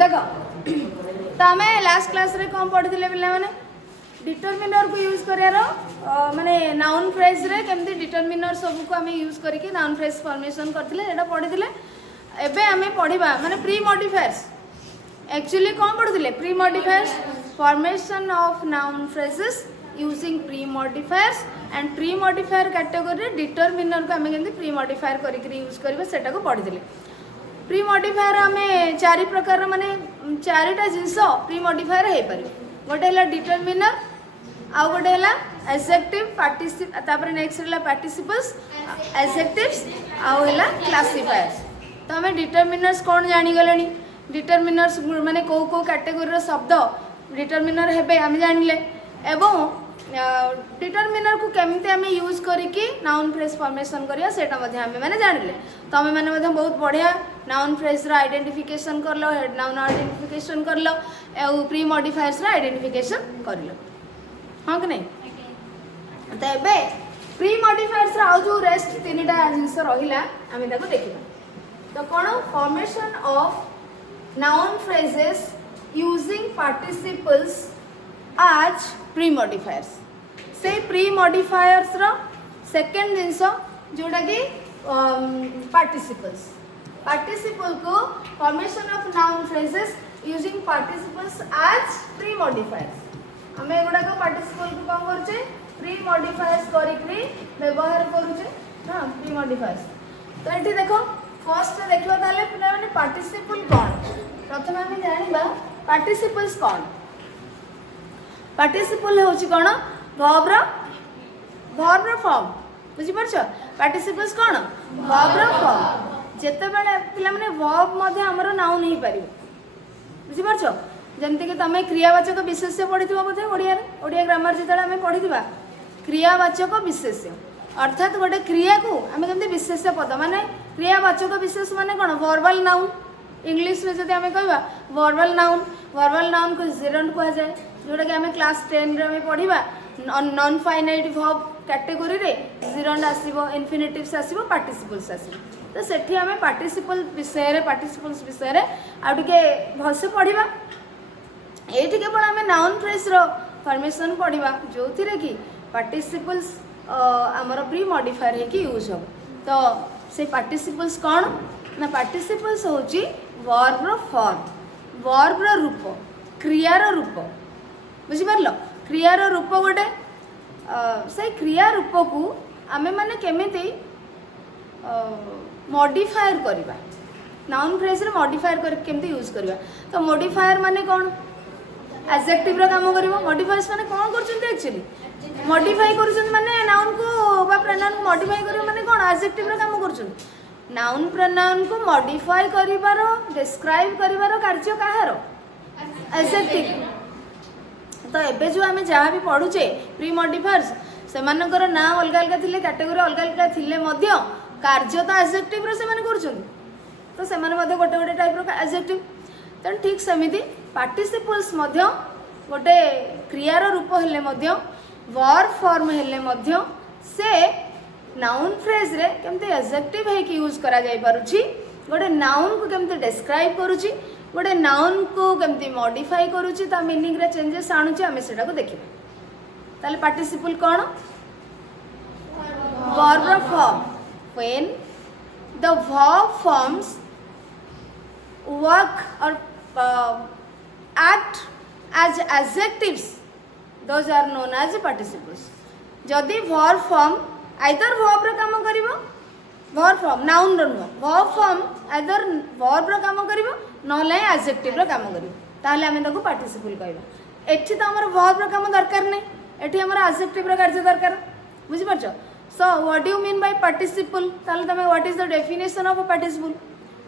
देख तो आम लास्ट क्लास रे कौन पढ़ी पे मैंने डिटरमिनर को यूज करार माने नाउन फ्रेज रे केमती डिटरमिनर सब को आम यूज करके नाउन फ्रेज फॉर्मेशन करते पढ़ी एबे आम पढ़ा माने प्री मॉडिफायर्स एक्चुअली कौन पढ़ुले pre modifiers formation of noun phrases using pre modifiers and pre modifier category determiner को आम केमती प्री मॉडिफायर करके यूज करवा सेटा को पढ़ी प्री मॉडिफायर आम चारि प्रकार माने चारिटा जिनस प्री मॉडिफायर हो पार गोटे है डिटरमिनर आउ गोटे है एडजेक्टिव पार्टिसिप तापर नेक्स्ट है पार्टिसिपल्स एडजेक्टिव्स आउ है क्लासिफायर्स तो आम डिटरमिनर्स कौन जानीगले डिटरमिनर्स माने को कैटेगोरी शब्द डिटरमिनर हेबे आम जानिले एवं डिटरमिनर को केमती आम यूज करके नाउन फ्रेज फॉर्मेशन करिया सेटा मध्ये आमे माने जानिले तो आमे माने मध्ये बहुत बढ़िया नाउन फ्रेज रो आइडेंटिफिकेशन करलो हेड नाउन आइडेंटिफिकेशन करलो ए प्री मॉडिफायर्स रो आइडेंटिफिकेशन करलो हां कि नहीं तो एबे प्री मॉडिफायर्स रो आ जो रेस्ट तीनटा जिंस रहिला आमे ताको देखिबा तो कोन formation of noun phrases using participles as pre modifiers से प्री मॉडिफायर्स रो सेकंड जिनस जोटा कि पार्टिसिपल्स पार्टिसिपल को formation of noun phrases using participles as pre modifiers आम एगुड़ा पार्टिसिपल को कौन करचे प्री मॉडिफायर्स करी व्यवहार करुचे हाँ प्री मॉडिफायर्स तो ये देखो फर्स्ट देखा ताले पे पार्टिसिपल कौन प्रथम आम जाना पार्टिसिपल्स कौन पार्टिसिपल होची कौन वर्ब रो फॉर्म बुझिपारछ पार्टिसिपल्स कौन वर्ब रो फॉर्म जेते बेले पिला माने वर्ब मध्ये हमरो नाउन ही पारिबो बुझिपारछ जेमते कि तमे क्रियावाचक विशेष्य पढ़िथिबो बोधे ओडिया ग्रामर जेतले हमें पढ़िथिबा क्रियावाचक विशेष्य अर्थात गोटे क्रिया को आम केमती विशेष्य पद माने क्रियावाचक विशेष माने कौन वर्बल नाउन इंग्लिश में जब आम कह वर्बल नाउन को जेरंड कह जाए जोटा कि आम क्लास 10 रे पढ़ा नॉन फाइनाइट वर्ब कैटेगोरी रे जेरंड आसीबो इन्फिनिटिव्स आसीबो पार्टिसिपल्स आसीबो तो सेठी आम पार्टिसिपल्स विषय रे आ टिके भलसे पढ़ा ये केवल आम नाउन फ्रेज रो फॉर्मेशन पढ़ा जो थी कि पार्टिसिपल्स आमर प्री मॉडिफायर है कि यूज हो तो से पार्टिसिपल्स कौन ना पार्टिसिपल्स होची वर्ब रो फॉर्म वर्ब रो रूप क्रियार रूप बुझिपारल क्रियार रूप गोटे से क्रिया रूप को आमे माने केमिति मॉडिफायर करवा नाउन फ्रेज रे मॉडिफायर कर केमिति यूज करवा तो मॉडिफायर माने कौन एडजेक्टिव रो काम करिवो मॉडिफायर्स माने कौन करछन्ते एक्चुअली मॉडिफाई करछन्ते माने नाउन को बा प्रोनाउन को मॉडिफाई करिवो माने कौन एडजेक्टिव रो काम करछन्ते नाउन प्रोनाउन को मॉडिफाई करिवार डिस्क्राइब करिवार कार्य काहार एडजेक्टिव तो एबे जो आम जहाँ भी पढ़ुचे प्री मॉडिफायर्स से मानकर ना अलग अलग थिले कैटेगोरी अलग अलग थिले मध्य कार्य तो एडजेक्टिव रो से माने करछन तो से माने मध्य गोटे गोटे टाइप रो एडजेक्टिव तो ठीक सेमिति पार्टिसिपल्स मध्य गोटे क्रियार रूप हेले मध्य वर्ब फॉर्म हेले मध्य से नाउन फ्रेज रे केमते एडजेक्टिव है कि यूज करा जाय पारुची गोटे नाउन को केमते डिस्क्राइब करूची गोटे नाउन को केमती मॉडिफाई करूची ता मीनिंग रे चेंजेस आणुची आमे सेटा को देखिबा ताले participle cone verb form when the verb forms work और act as adjectives those are known as participles जदि verb form either verb रो काम करिवो verb form noun रो नुह verb form either verb रो काम करिवो नहले adjective रो काम करिवो ताले आमे ताको participle कहबा एठी त हमर verb रो काम दरकार नै एठी हमर adjective रो कार्य दरकार बुझि परछो so what do you mean by participle ताले तमे what is the definition of a participle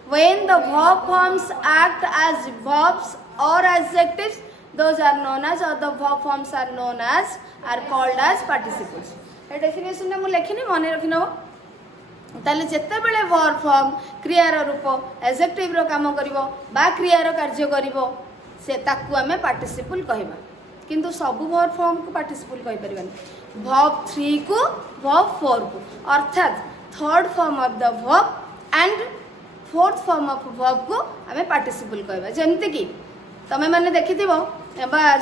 when the verb forms act as verbs or adjectives those are known as or the verb forms are known as are called as participles a definition मु लिखिनी मन रखिनब ताले जेते बेले verb form क्रियार रूप adjective रो काम करिवो बा क्रियार कार्य करिवो से ताकू आमे पार्टिसिपल कहबा किंतु सब वर्ब फॉर्म को पार्टिसिपल कहि परिबानी वर्ब 3 को वर्ब 4 को अर्थात third form of the verb and fourth form of verb को आम पार्टिसिपल कहबा जेमती कि तमें मैंने देखि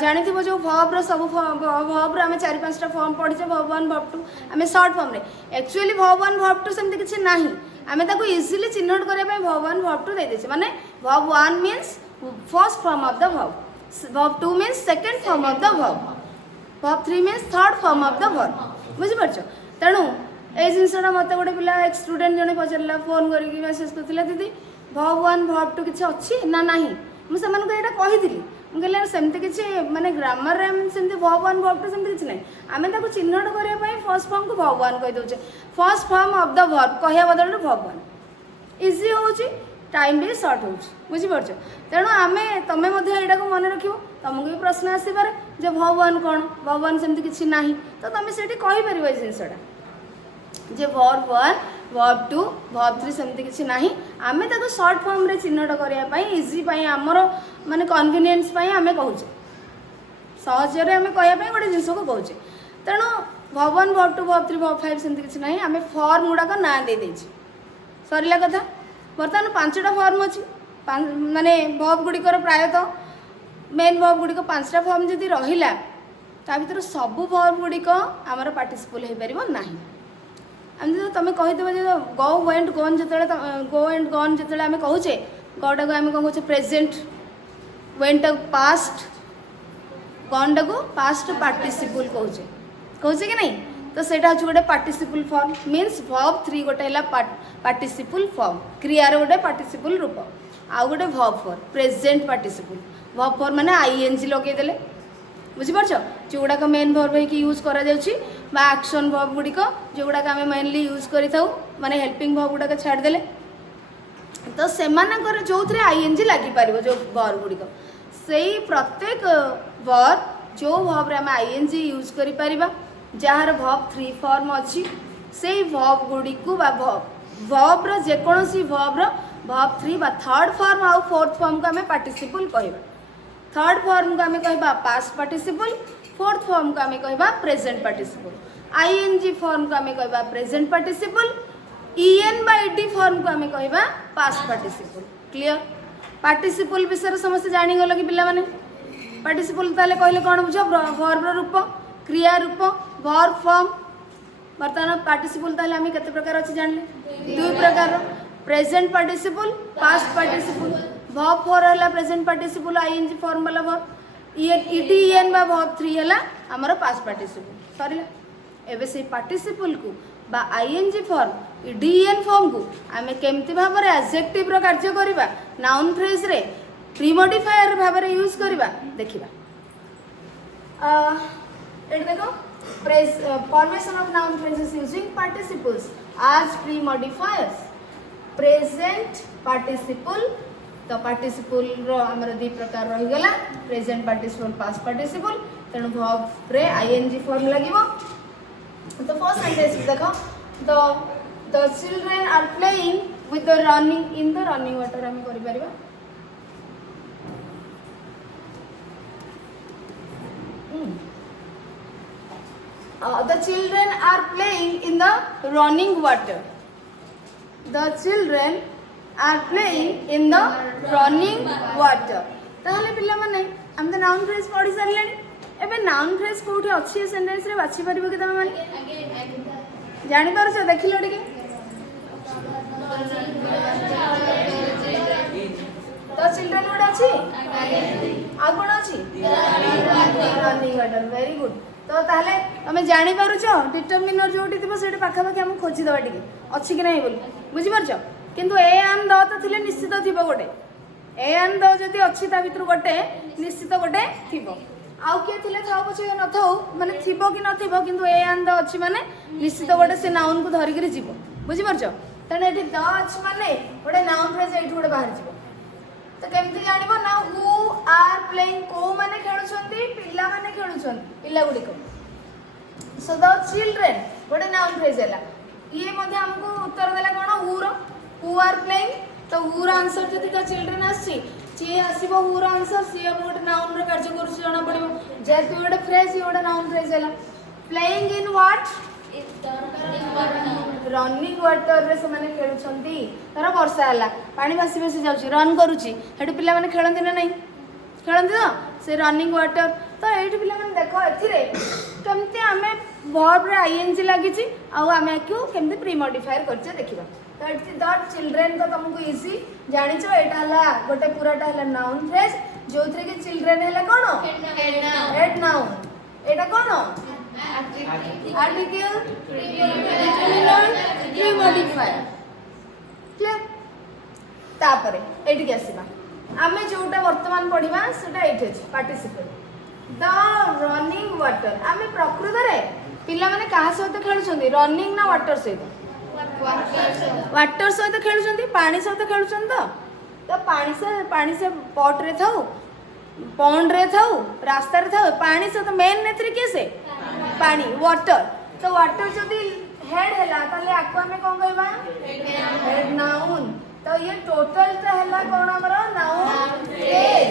जानी जो वर्बर सब वर्बर आम 4-5टा फॉर्म पढ़ीचे वर्ब 1 वर्ब 2 आम सर्ट फॉर्म रे एक्चुअली वर्ब 1 वर्ब 2 सेमती किसी ना आम इजिली चिन्हट करने वर्ब 1 वर्ब 2 दे माने verb 1 means first form of the verb 2 means second form of the verb 3 means third form of the verb बुझिपारछ तेणु ये जिनसा मत गोटे पिला एक स्टूडेंट जने पचारा फोन करके मेसेज करथिला दीदी वर्ब 1 वर्ब 2 किसी अच्छी ना नहीं मुझे यहाँ कही मुझे सेमती किसी माने ग्रामर सेमती वर्ब 1 वर्ब 2 सेमती किसी ना आम चिन्हट करने फर्स्ट फॉर्म को वर्ब 1 कही दौचे first form of the verb कहया बदल वर्ब 1 इजी होची टाइम भी सर्ट हो बुझीपार तेणु आम तुम्हें यहाँ को मन रख तुमको भी प्रश्न आसपे जो वर्ब 1 कौन वर्ब 1 सेमती किसी ना तो तुम से कहीपर ये जिनसा जे वर्ब 1 वर्ब 2 वर्ब 3 सेमती किसी ना आम सर्ट फॉर्म रे चिन्हट करने इजी आमर माने कन्वीनियंस आम कहे सहजरे आम कहवाई गोटे जिनस को कहे तेणु वर्ब 1 वर्ब 2 वर्ब 3 वर्ब 5 सेमती किसी ना आम फॉर्म गुड़ाक ना दे सरला कथा बर्तमान 5टा फॉर्म अच्छी माने वर्ब गुड़िकर प्रायतः मेन वर्ब गुड़िक 5टा फॉर्म जदि रहिला ता भीतर सब वर्ब गुड़िक आमर पार्टिसिपल हो पार ना तुम कहीदेव जो गो एंड गन जो गो एंड गन जो आम कहे गोटा को आम कौन कहे प्रेजेंट वेंट पास्ट गन को पास्ट पार्टिसिपल कहे कि नहीं तो सेटा हूँ गोटे पार्टिसिपल फॉर्म मीन्स वर्ब 3 गोटे पार्टिसिपल फॉर्म क्रियार गोटे पार्टिसिपल रूप आउ गोटे वर्ब 4 प्रेजेंट पार्टिसिपल वर्ब 4 माने आईएनजी लगेदेले बुझीपार जो गुड़ाक मेन वर्ब होगी यूज करा एक्शन वर्ब गुड़िक जो गुड़ाक आम मेनली यूज करूँ माने हेल्पिंग वर्ब गुड़ाक छाड़देले तो से जो थे आईएनजी लगिपर जो वर्ब गुड़िक से प्रत्येक वर्ब जो वर्ब आम आईएनजी यूज कर जार वर्ब 3 फॉर्म अच्छी से वर्ब गुड़िक वर्ब जेकोसी वर्ब 3 थर्ड फॉर्म आउ फोर्थ फॉर्म को आम पार्टिसिपल कहवा थर्ड फॉर्म को आम कह पास्ट पार्टिसिपल फोर्थ फॉर्म को आम कह प्रेजेंट पार्टिसिपल आईएनजी फॉर्म को आम कह present participle EN by D form को आम कह पास्ट पार्टिसिपल क्लियर पार्टिसिपल विषय समस्त जानीगल कि पिला माने पार्टिसिपल ताले कहले कौन बुझ वर्ब रूप क्रिया रूप वर्ब फॉर्म बर्तमान पार्टिसिपल ताले आम केते प्रकार अच्छी जानले 2 प्रकार present participle past participle verb 4 है प्रेजेंट पार्टिसिपल आईएनजी फॉर्म वाला वर्ब ईडीएन बा वर्ब 3 है आमर पास्ट पार्टिसिपल सरला एबे से पार्टिसिपल को बा आईएनजी फॉर्म ईडीएन फॉर्म को आमे केमती भाव रे एडजेक्टिव रो कार्य करिबा नाउन फ्रेज रे प्री मॉडिफायर भाव रे यूज करिबा देखिबा एट देखो formation of noun phrases using participles as pre modifiers present participle तो पार्टिसिपल रो हमर 2 प्रकार रहीगला प्रेजेंट पार्टिसिपल पास्ट पार्टिसिपल तेणु वर्ब रे आईएनजी फॉर्म लागिवो तो फर्स्ट सेंटेंस देखो the children are playing with the running in the running water हम करि परिबा the children are playing in the running water the children are playing in the running water ताहले पिला माने हम तो नाउन फ्रेज पढ़ी सारलेनी एबे नाउन फ्रेज कोठी अछि सेंटेंस रे बाछि परिबो कि तमे माने जानि परछ देखिलो टिके the children would अछि आ कोन अछि running water very good तो ताहले तमे जानि पारुछ डिटरमिनर जोटी थिबो सेठी पाखा पाखा हम खोजि दवा टिके अछि कि नै बोली बुझि परछ किंतु ए आन द तो थिले निश्चित थिबो गोटे ए आन द जदि अछि ता भितर गोटे निश्चित गोटे थिबो आउ के थिले थाउ पछे न थाउ माने थिबो कि न थिबो किंतु ए आन द अछि माने निश्चित गोटे से नाउन को धरि करी जीवो बुझि परछ तने एठी द अछि माने गोटे नाउन फ्रेज एठी गोटे बाहर जीवो तो केमति जानिबो ना हु आर प्लेइंग को माने खेलुछंती पिल्ला माने खेलुछंती पिल्ला गुडी को सो द चिल्ड्रेन गोटे नाउन फ्रेज हैला ये मध्ये हमको उत्तर देला कोन हु रो हु आर प्लेइंग तो हु रो आंसर जति द चिल्ड्रेन आसी ची आसीबो हु रो आंसर सी अब गोटे नाउन रो कार्य करू जणा पड़िबो जे तू गोटे फ्रेज ये गोटे नाउन फ्रेज हैला playing in what running water रे से माने खेलुछंती धर वर्षा हला पानी भासी भासी जाउची रन करूची हेटु पिला माने खेलंती ना नहीं खेलंती तो से रनिंग वाटर तो एठी पिला माने देखो एथिरे केमते आमे वर्ब रे आईएनजी लागिची आ आमे क्यों केमते प्री मॉडिफायर करचे देखिबा तो एठी द चिल्ड्रन तो तुमको इजी जानिचो एटा हला गोटे पूराटा हला नाउन फ्रेज जोथरे के चिल्ड्रन हला कोन हेड नाउन एटा कोन आर्टिकल प्री मॉडिफायर क्लियर तापरे एठी के आसीबा आमे जोटा वर्तमान पढिबा सेटा एठी अछि पार्टिसिपेट द रनिंग वाटर आमे प्रकृत रे पिला माने काहा सहित खेलुछंती रनिंग ना वाटर सहित वाटर सहित खेलुछंती पानी सहित खेलुछंती तो पानी से पॉट रे थाउ पॉन्ड रे थाउ रास्ता रे थाउ पानी सहित मेन नेत्री केसे पानी वाटर तो वाटर जदि हेड हैला ताले आको हमें कोन कहबा हेड नाउन तो ये टोटल ता हैला कोन हमरो noun phrase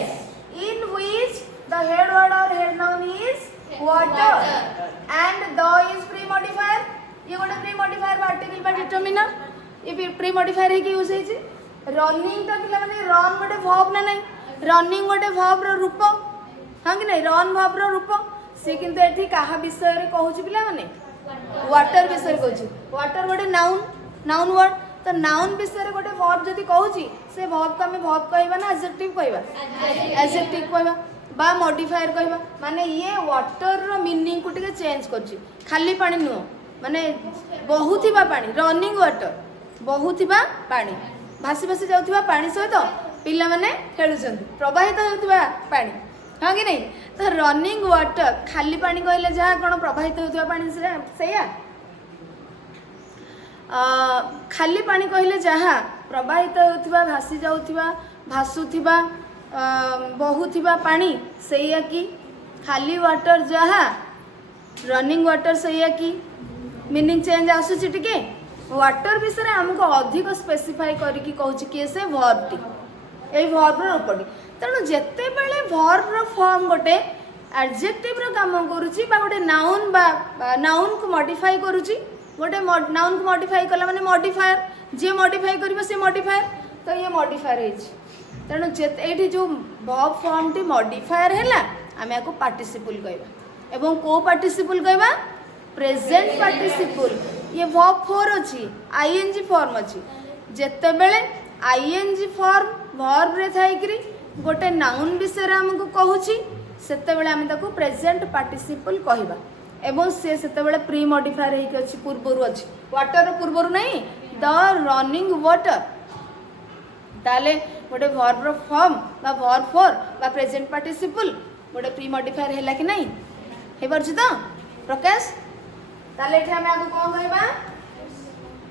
in which the head word or head noun is water and the is pre modifier ये गोटे प्री मॉडिफायर आर्टिकल बा डिटरमिनर ये प्री मॉडिफायर है कि यूज है जी रनिंग ता पिला माने रन गोटे वर्ब ना नहीं रनिंग गोटे वर्ब रो रूप हां कि नहीं रन वर्ब रो रूप से किंतु एठी काहा विषय रे कहूची पिला माने वाटर विषय कहूची वाटर गोटे नाउन वर्ड तो नाउन विषय रे गोटे वर्ब जदी कहूची से वर्ब को हमें वर्ब कहबा ना एडजेक्टिव कहबा एडजेक्टिव कहबा बा मॉडिफायर कहबा माने ये वाटर रो मीनिंग को टिके चेंज करची खाली पानी नुह माने बहुथिबा पानी रनिंग वाटर बहुथिबा पानी भासी भासी जाउथिबा पानी सहित पिला माने खेलुछंती प्रवाहित होउथिबा पानी हाँ कि नहीं तो रनिंग वाटर खाली पानी कहले जहाँ कौन प्रवाहित होता पानी से खाली पानी कहले जहाँ प्रवाहित होता भासी जाउथिबा भासुथिबा बहुथिबा पानी सेया कि खाली वाटर जहाँ रनिंग वाटर सेया कि मीनिंग चेंज आसुची टिके वाटर विषय हमको अधिक स्पेसिफाई करके कहूँ किए से वर्ब टी ए वर्ब रूपटी तेणु जिते बेले वर्ब रो फॉर्म गोटे एडजेक्टिव रो काम करूची बा गोटे नाउन बा नाउन को मॉडिफाई करूची गोटे नाउन को मॉडिफाई कला माने मॉडिफायर जे मॉडिफाई करबो से मॉडिफायर तो ये मॉडिफायर हेची तेणु एठी जो वर्ब फॉर्म टी मॉडिफायर हैला आमे को पार्टिसिपल कहबा एवं को पार्टिसिपल कहबा प्रेजेंट पार्टिसिपल ये वर्ब फोर अछि आईएनजी फॉर्म अछि जेते बेले आईएनजी फॉर्म वर्ब रे थाई करी गोटे नाउन विषय हमको कहूची सेते बेले आमे ताको प्रेजेंट पार्टिसिपल कहबा एवं से सेते बेले प्री मॉडिफायर हेकी अछि पूर्वरु अछि वाटर पूर्वरु नहीं द रनिंग वाटर ताले गोटे वर्ब रो फॉर्म बा वर्ब फोर बा प्रेजेंट पार्टिसिपल गोटे प्री मॉडिफायर हैला कि नहीं हे परछि तो प्रकाश ताले एठी हमें आगो कोन कहबा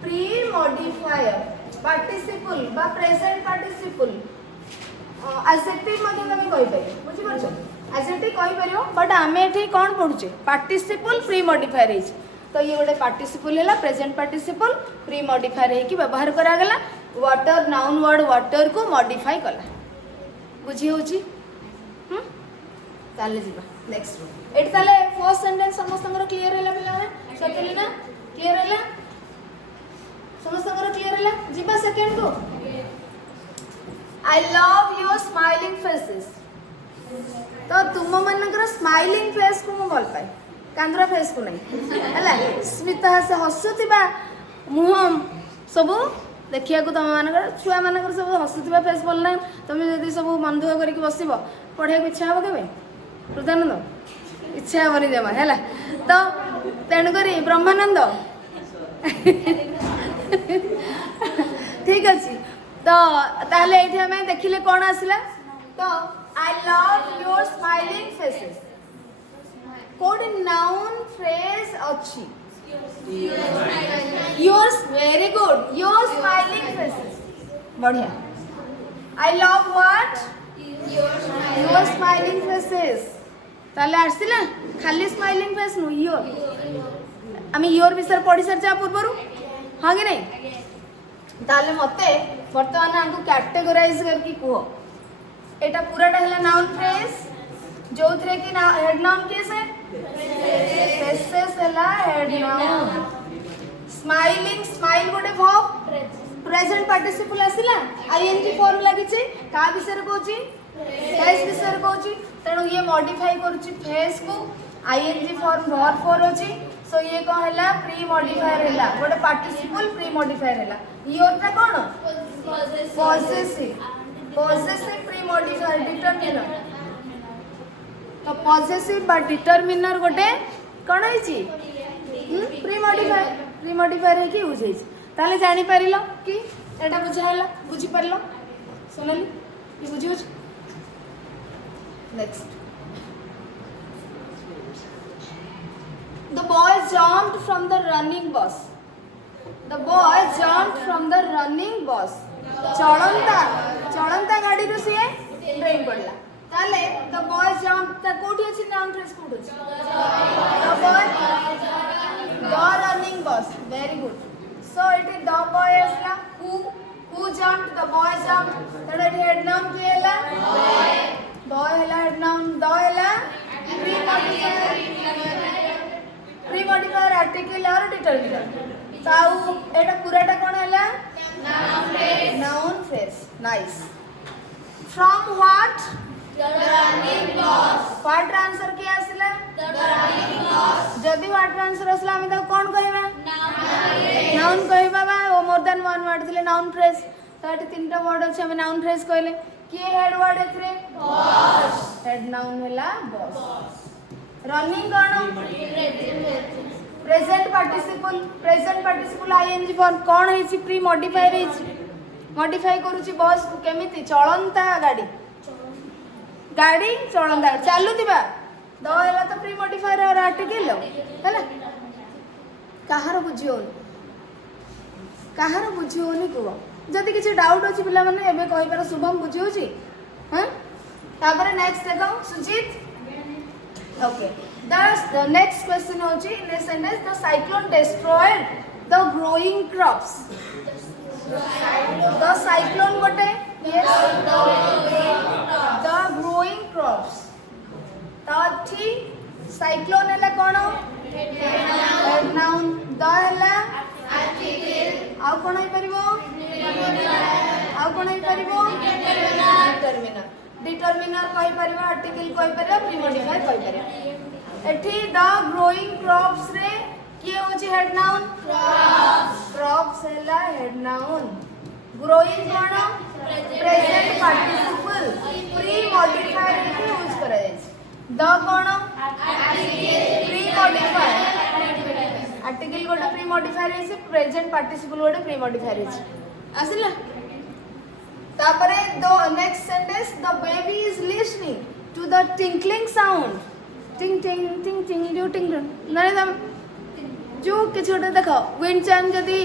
प्री मॉडिफायर पार्टिसिपल बा प्रेजेंट पार्टिसिपल एडजेक्टिव मध्ये तमे कहि परियो बुझि परछ एडजेक्टिव कहि परियो बट आमे एठी कोन पढुचे पार्टिसिपल प्री मॉडिफायर है तो ये गोटे पार्टिसिपल हैला प्रेजेंट पार्टिसिपल प्री मॉडिफायर है कि व्यवहार करा गेला वाटर नाउन वर्ड वाटर को मॉडिफाई कला बुझी होची ताले जीवा नेक्स्ट एट ताले फर्स्ट सेंटेंस समस्त क्लियर हैला पिला में सकेली ना क्लियर हैला समस्त क्लियर हैला जीवा सेकंड को I love your smiling faces तो तुम मनकर स्माइलिंग फेस को मु भल पाए कांद्रा फेस को नहीं हैला स्मित से हसुथिबा मुह सब देखिया को तुम मानकर छुआ मानकर सब हसुथिबा फेस भल ना तुम यदि सब मन दुख करके बसिबो पढ़े को इच्छा हो केबे हृदयानंद इच्छा होनी जमा हैला तो तेणु करी ब्रह्मानंद ठीक अछि तो ताले एठी हमें देखिले कोन आसिला तो I love your smiling faces कोड नाउन फ्रेज अछि yours very good your smiling faces बढ़िया I love what your smiling faces ताले आसिला खाली स्माइलिंग फेस नु योर आमी योर विषय पढ़ी सरचा पूर्वरु हां कि नहीं ताले मते वर्तमान हमको कैटेगराइज करके कहो एटा पूराटा हैला नाउन फ्रेज जो थे कि हेड नाउन किए से फेसेस हला हेड नाउन स्माइलिंग स्माइल गोटे वर्ब प्रेजेंट पार्टिसिपल आसिला आईएनजी फॉर्म लागि छै का विषय कहूची फेस विषय कहूची तेणु ये मॉडिफाई करूची फेस को आईएनजी फॉर्म वर्ब फॉर अछि सो ये कौन हैला प्री मॉडिफायर हैला गोटे पार्टिसिपल प्री मॉडिफायर हैला योरटा कोन पॉसेसिव प्री मॉडिफायर डिटरमिनर तो पॉसेसिव बा डिटरमिनर गोटे कोन हैची प्री मॉडिफायर है कि यूज हैची ताले जानि परिलो कि एटा बुझा हैला बुझी परलो सुनली कि बुझियो next The boy jumped from the running bus. The boy jumped from the running bus. चलंता गाड़ी रो सिए ट्रेन पड़ला ताले the boy jumped ता कोठी अछि नाउन फ्रेज कोठी अछि the boy the running bus very good so it is the boy asla who jumped the boy jumped that it head noun ki hela boy hela head noun the hela pre modifier article और determiner ताऊ एटा पूराटा कोन हला noun phrase nice from what the running बस what answer के आसला the running बस जदी what answer असला हम ता कोन कहबा नाउन कहबा बा ओ मोर देन वन वर्ड दिले नाउन फ्रेज तो एटा तीनटा वर्ड अछि हम नाउन फ्रेज कहले के हेड वर्ड एथरे बस हेड नाउन हला बस रनिंग कौन प्रेजेंट पार्टिसिपल आईएनजी फॉर्म कौन है प्री मॉडिफायर है मॉडिफाई करूची बस को केमिति चलंता गाड़ी चलंता चालुतिबा द हैला तो प्री मॉडिफायर और आर्टिकल हैला काहार बुझियोनी को जदि किछि डाउट अछि पिला माने एबे कहि पर शुभम बुझियोची हां तापर नेक्स्ट देखो Sujit Okay. The next question is in this sentence the cyclone destroyed the growing crops. The cyclone gote yes the growing crops. Tathi cyclone hela kono head noun the hela article आउ कोन है परिबो determiner कहि परिबा article कहि परिबा pre modifier कहि परिबा एठी the growing crops रे के होची head noun crops हैला हेड नाउन ग्रोइंग कोन प्रेजेंट पार्टिसिपल प्री मॉडिफायर के यूज करा जाय द कोन प्री मॉडिफायर आर्टिकल गोटे प्री मॉडिफायर है प्रेजेंट पार्टिसिपल गोटे प्री मॉडिफायर है आसिला तापरे दो next sentence the baby is listening to the tinkling sound ting ting ting टिंग डू टिंग नरे दम जो किछ गोटे देखो विंड चाइम जदी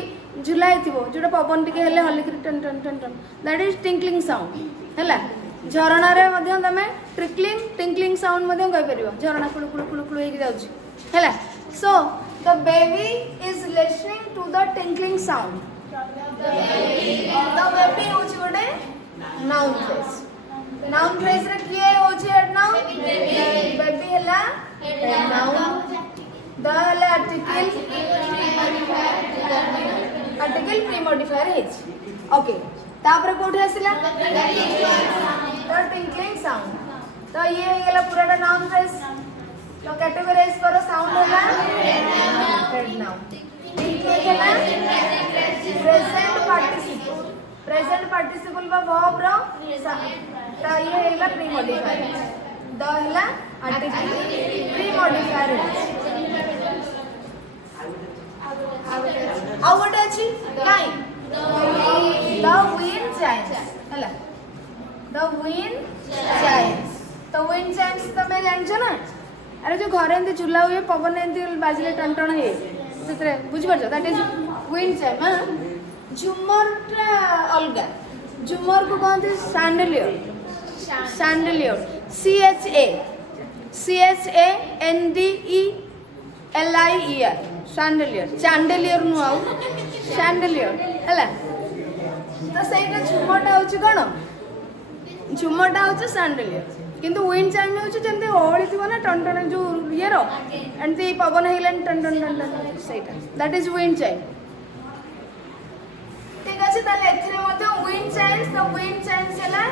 झुलाई थिबो जोटा पवन टिके हेले हलिक टन टन टन टन दैट इज टिंकलिंग साउंड हैला झरणा रे मध्ये तमे ट्रिकलिंग टिंकलिंग साउंड मध्ये कहि परिबो झरणा कुळु कुळु कुळु कुळु हेकि जाउची हैला so the baby is listening to the tinkling sound the baby होची गोटे नाउन फ्रेज रे किए होची हेड नाउन बेबी हैला हेड नाउन द हैला आर्टिकल प्री मॉडिफायर है ओके तापर कोठी आसिला द टिंकलिंग साउंड तो ये हे गेला पूराटा नाउन फ्रेज तो कैटेगराइज करो साउंड हैला हेड नाउन टिंकलिंग हैला प्रेजेंट पार्टिसिपल बा वर्ब रो ता ये हैला प्री मॉडिफायर द हैला आर्टिकल प्री मॉडिफायर आ गोटे अछि काई द विंड चाइम्स हैला द विंड चाइम्स तो विंड चाइम्स तमे जानछो ना अरे जो घर एंती चुला हुए पवन एंती बाजिले टन टन हे सेतरे बुझि परछो दैट इज विंड चाइम हां झुमर अलगा झुमर को कहते सैंडलियर CHANDELIER सैंडलियर चैंडलियर नु आउ सैंडलियर हैला तो सेटा झुमरटा होची कोन झुमरटा होची सैंडलियर किंतु विंड चाइम होची जेंते ओळी थिबो ना टन टन जो ये रो एंती पवन हेलन टन टन टन टन सेटा दैट इज विंड चाइम ठीक अछि ताले एथिरे मध्ये wind chimes the wind chimes हला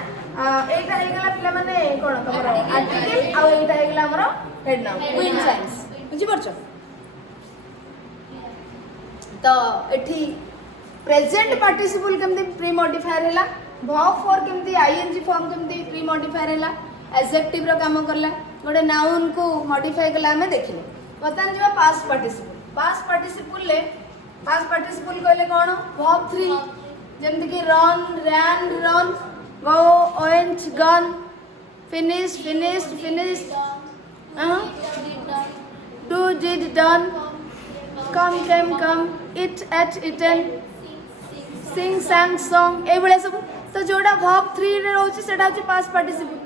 एटा हे गेला पिला माने कोन तमरो आर्टिकल आ एटा हे गेला हमरो हेड नाउन विंड चाइम्स बुझी परछो तो एठी प्रेजेंट पार्टिसिपल केमती प्री मॉडिफायर हैला वर्ब फॉर केमती आईएनजी फॉर्म केमती प्री मॉडिफायर हैला एडजेक्टिव रो काम करला गोटे नाउन को मॉडिफाई करला हमें देखिले बतन जबा पास्ट पार्टिसिपल कहले कोन वर्ब 3 जेमती कि run ran run go went gone finished do did done come came come eat ate eaten sing sang song ए बळे सब तो जोडा वर्ब 3 रे रहउची सेटा होची पास्ट पार्टिसिपल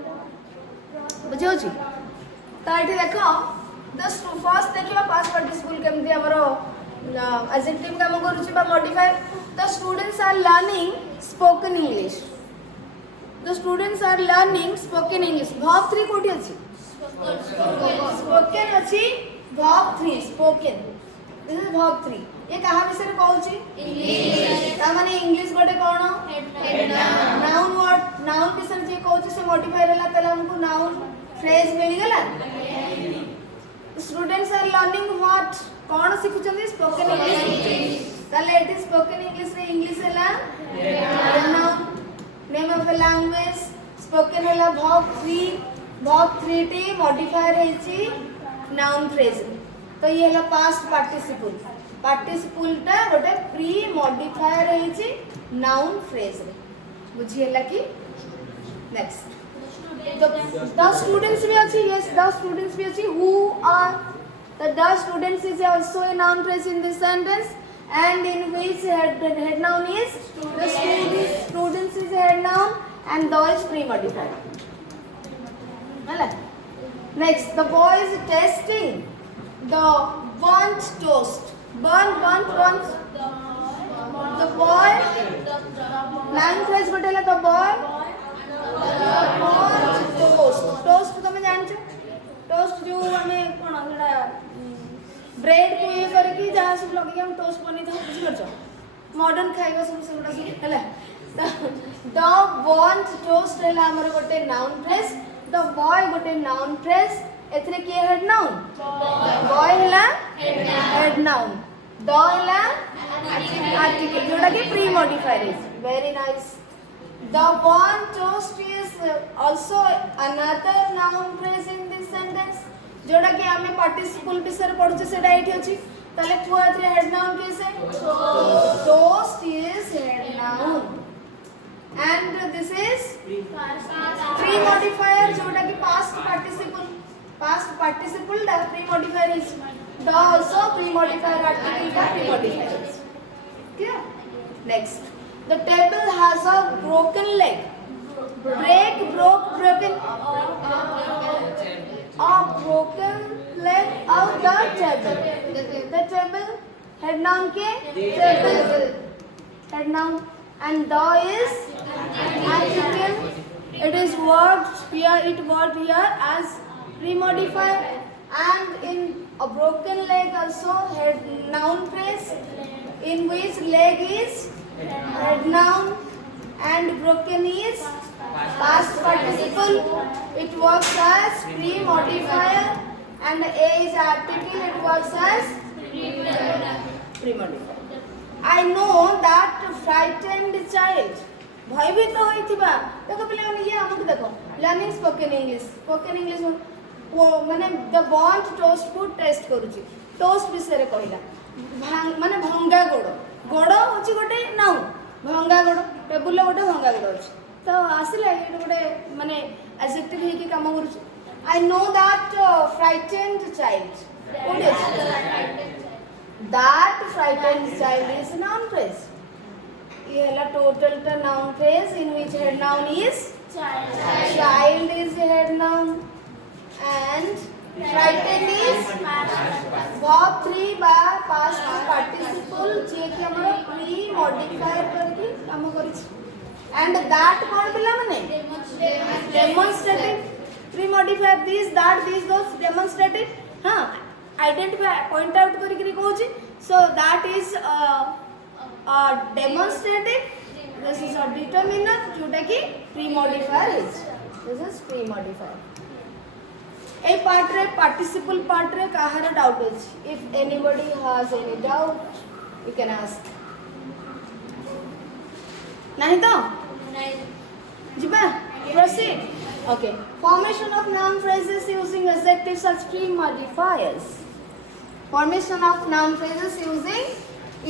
बुझे होची तो एठी देखो द फर्स्ट देखिबा पास्ट पार्टिसिपल केमती हमरो एडजेक्टिव काम करूची बा modifier the students are learning spoken English spoken English verb 3 कोठी अछि स्पोकन अछि verb 3 spoken this is verb 3 ये कहा विषय रे कहउची इंग्लिश ता माने इंग्लिश गोटे कोन नाउन वर्ड नाउन विषय जे कहउची से मॉडिफायर हला तले हमको नाउन फ्रेज मिल गेला स्टूडेंट्स आर लर्निंग व्हाट कोन सिखुचंदी स्पोकन इंग्लिश तले इट इज स्पोकन इंग्लिश रे इंग्लिश हला noun name of a language spoken हला वर्ब 3 टी मॉडिफायर हेची नाउन फ्रेज तो ये हला पास्ट पार्टिसिपल टा गोटे प्री मॉडिफायर हेची नाउन फ्रेज रे बुझी हला कि नेक्स्ट द स्टूडेंट्स भी अछि यस द स्टूडेंट्स भी अछि who are the students is also a noun phrase in this sentence and in which head noun is the students is head noun and the is pre modifier hala next the boy is tasting the burnt toast burnt the boy line phrase Batela the boy toast तुम जान toast जो हमें कोन हला bread को ये करके जहां सब लगे हम टोस्ट बनी था बुझी करछो मॉडर्न खाइबा सब सेगुडा सब हला द वांट टोस्ट हला हमर गोटे नाउन फ्रेज द बॉय गोटे नाउन फ्रेज एथरे के हेड नाउन बॉय हला हेड नाउन द हला आर्टिकल जोड़ा के pre modifier is very nice the one toast is also another noun phrase in this sentence जोड़ा कि हमें पार्टिसिपल विषय पढ़ुचे सेटा एठी अछि तले कुआ एथरे हेड नाउन केसे toast is head noun and this is pre modifier जोड़ा कि past participle da pre modifier is the also pre modifier article का pre modifier is clear next the table has a broken leg broken a broken leg of the table head noun ke table head noun and the is adjective it is worked here as pre-modifier and in a broken leg also head noun phrase in which leg is head noun and broken is past participle it works as pre-modifier and a is article it works as pre-modifier I know that frightened child भयभीत होइथिबा देखो पिले माने ये हमक देखो learning spoken English माने the want toast को test करूची toast विषय रे कहिला माने भंगा गोड़ होची गोटे नाउ भंगा गोड़ टेबुल ले गोटे भंगा गोड़ अछि तो आसिले ये गोटे माने एडजेक्टिव हे की काम करूची I know that frightened child what is that frightened child is a noun phrase ये हला टोटल टा noun phrase in which head noun is child is head noun and frightened is verb 3 बा past participle जे कि हमर pre modify करके काम करिछ and that कोन पिला माने demonstrative pre modifier this that this those demonstrated हां आइडेंटिफाई पॉइंट आउट करके कहूची so that is demonstrated this is a determiner जोटा कि pre modifier is this is pre modifier a part रे पार्टिसिपल पार्ट रे काहार डाउट अछि if anybody has any doubt you can ask नहीं तो जिबा proceed okay formation of noun phrases using adjectives as pre modifiers formation of noun phrases using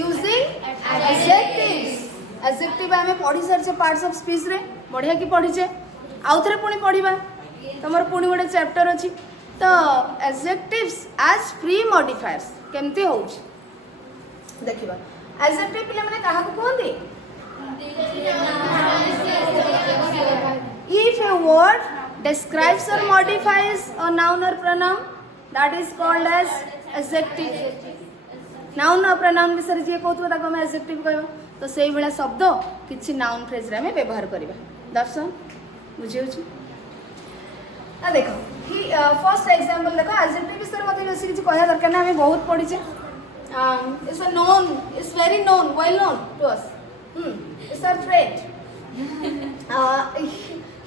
adjectives adjective हमें पढ़ी सारछे parts of speech रे बढ़िया की पढ़ीचे आउ थरे पुणी पढ़िबा तमर पुणी गोटे चैप्टर अच्छी तो एडजेक्टिव्स एज प्री मॉडिफायर्स केमती होउछ देखिबा एडजेक्टिव पिले माने काहा को कहंदी if a word describes or modifies a noun or pronoun that is called as adjective noun or pronoun विषय जे कहथबा ताको हम adjective कहबा तो सेही बेला शब्द किछि noun phrase रे हम व्यवहार करबा दर्शन बुझियो आ देखो कि फर्स्ट एग्जांपल देखो एडजेक्टिव विषय मते बेसी किछि कहया दरकार ना हमें बहुत पढिचे it's a known it's very known well known to us it's a friend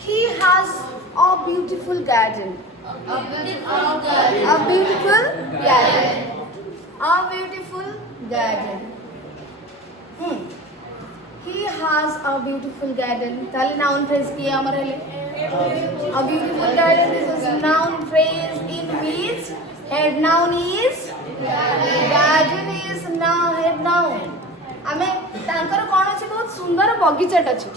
he has a beautiful garden a beautiful garden he has a beautiful garden ताले noun phrase किया हमर हेले a beautiful garden is a noun phrase in which head noun is garden is noun head noun आमे तांकर कोन अछि बहुत सुंदर बगीचाट अछि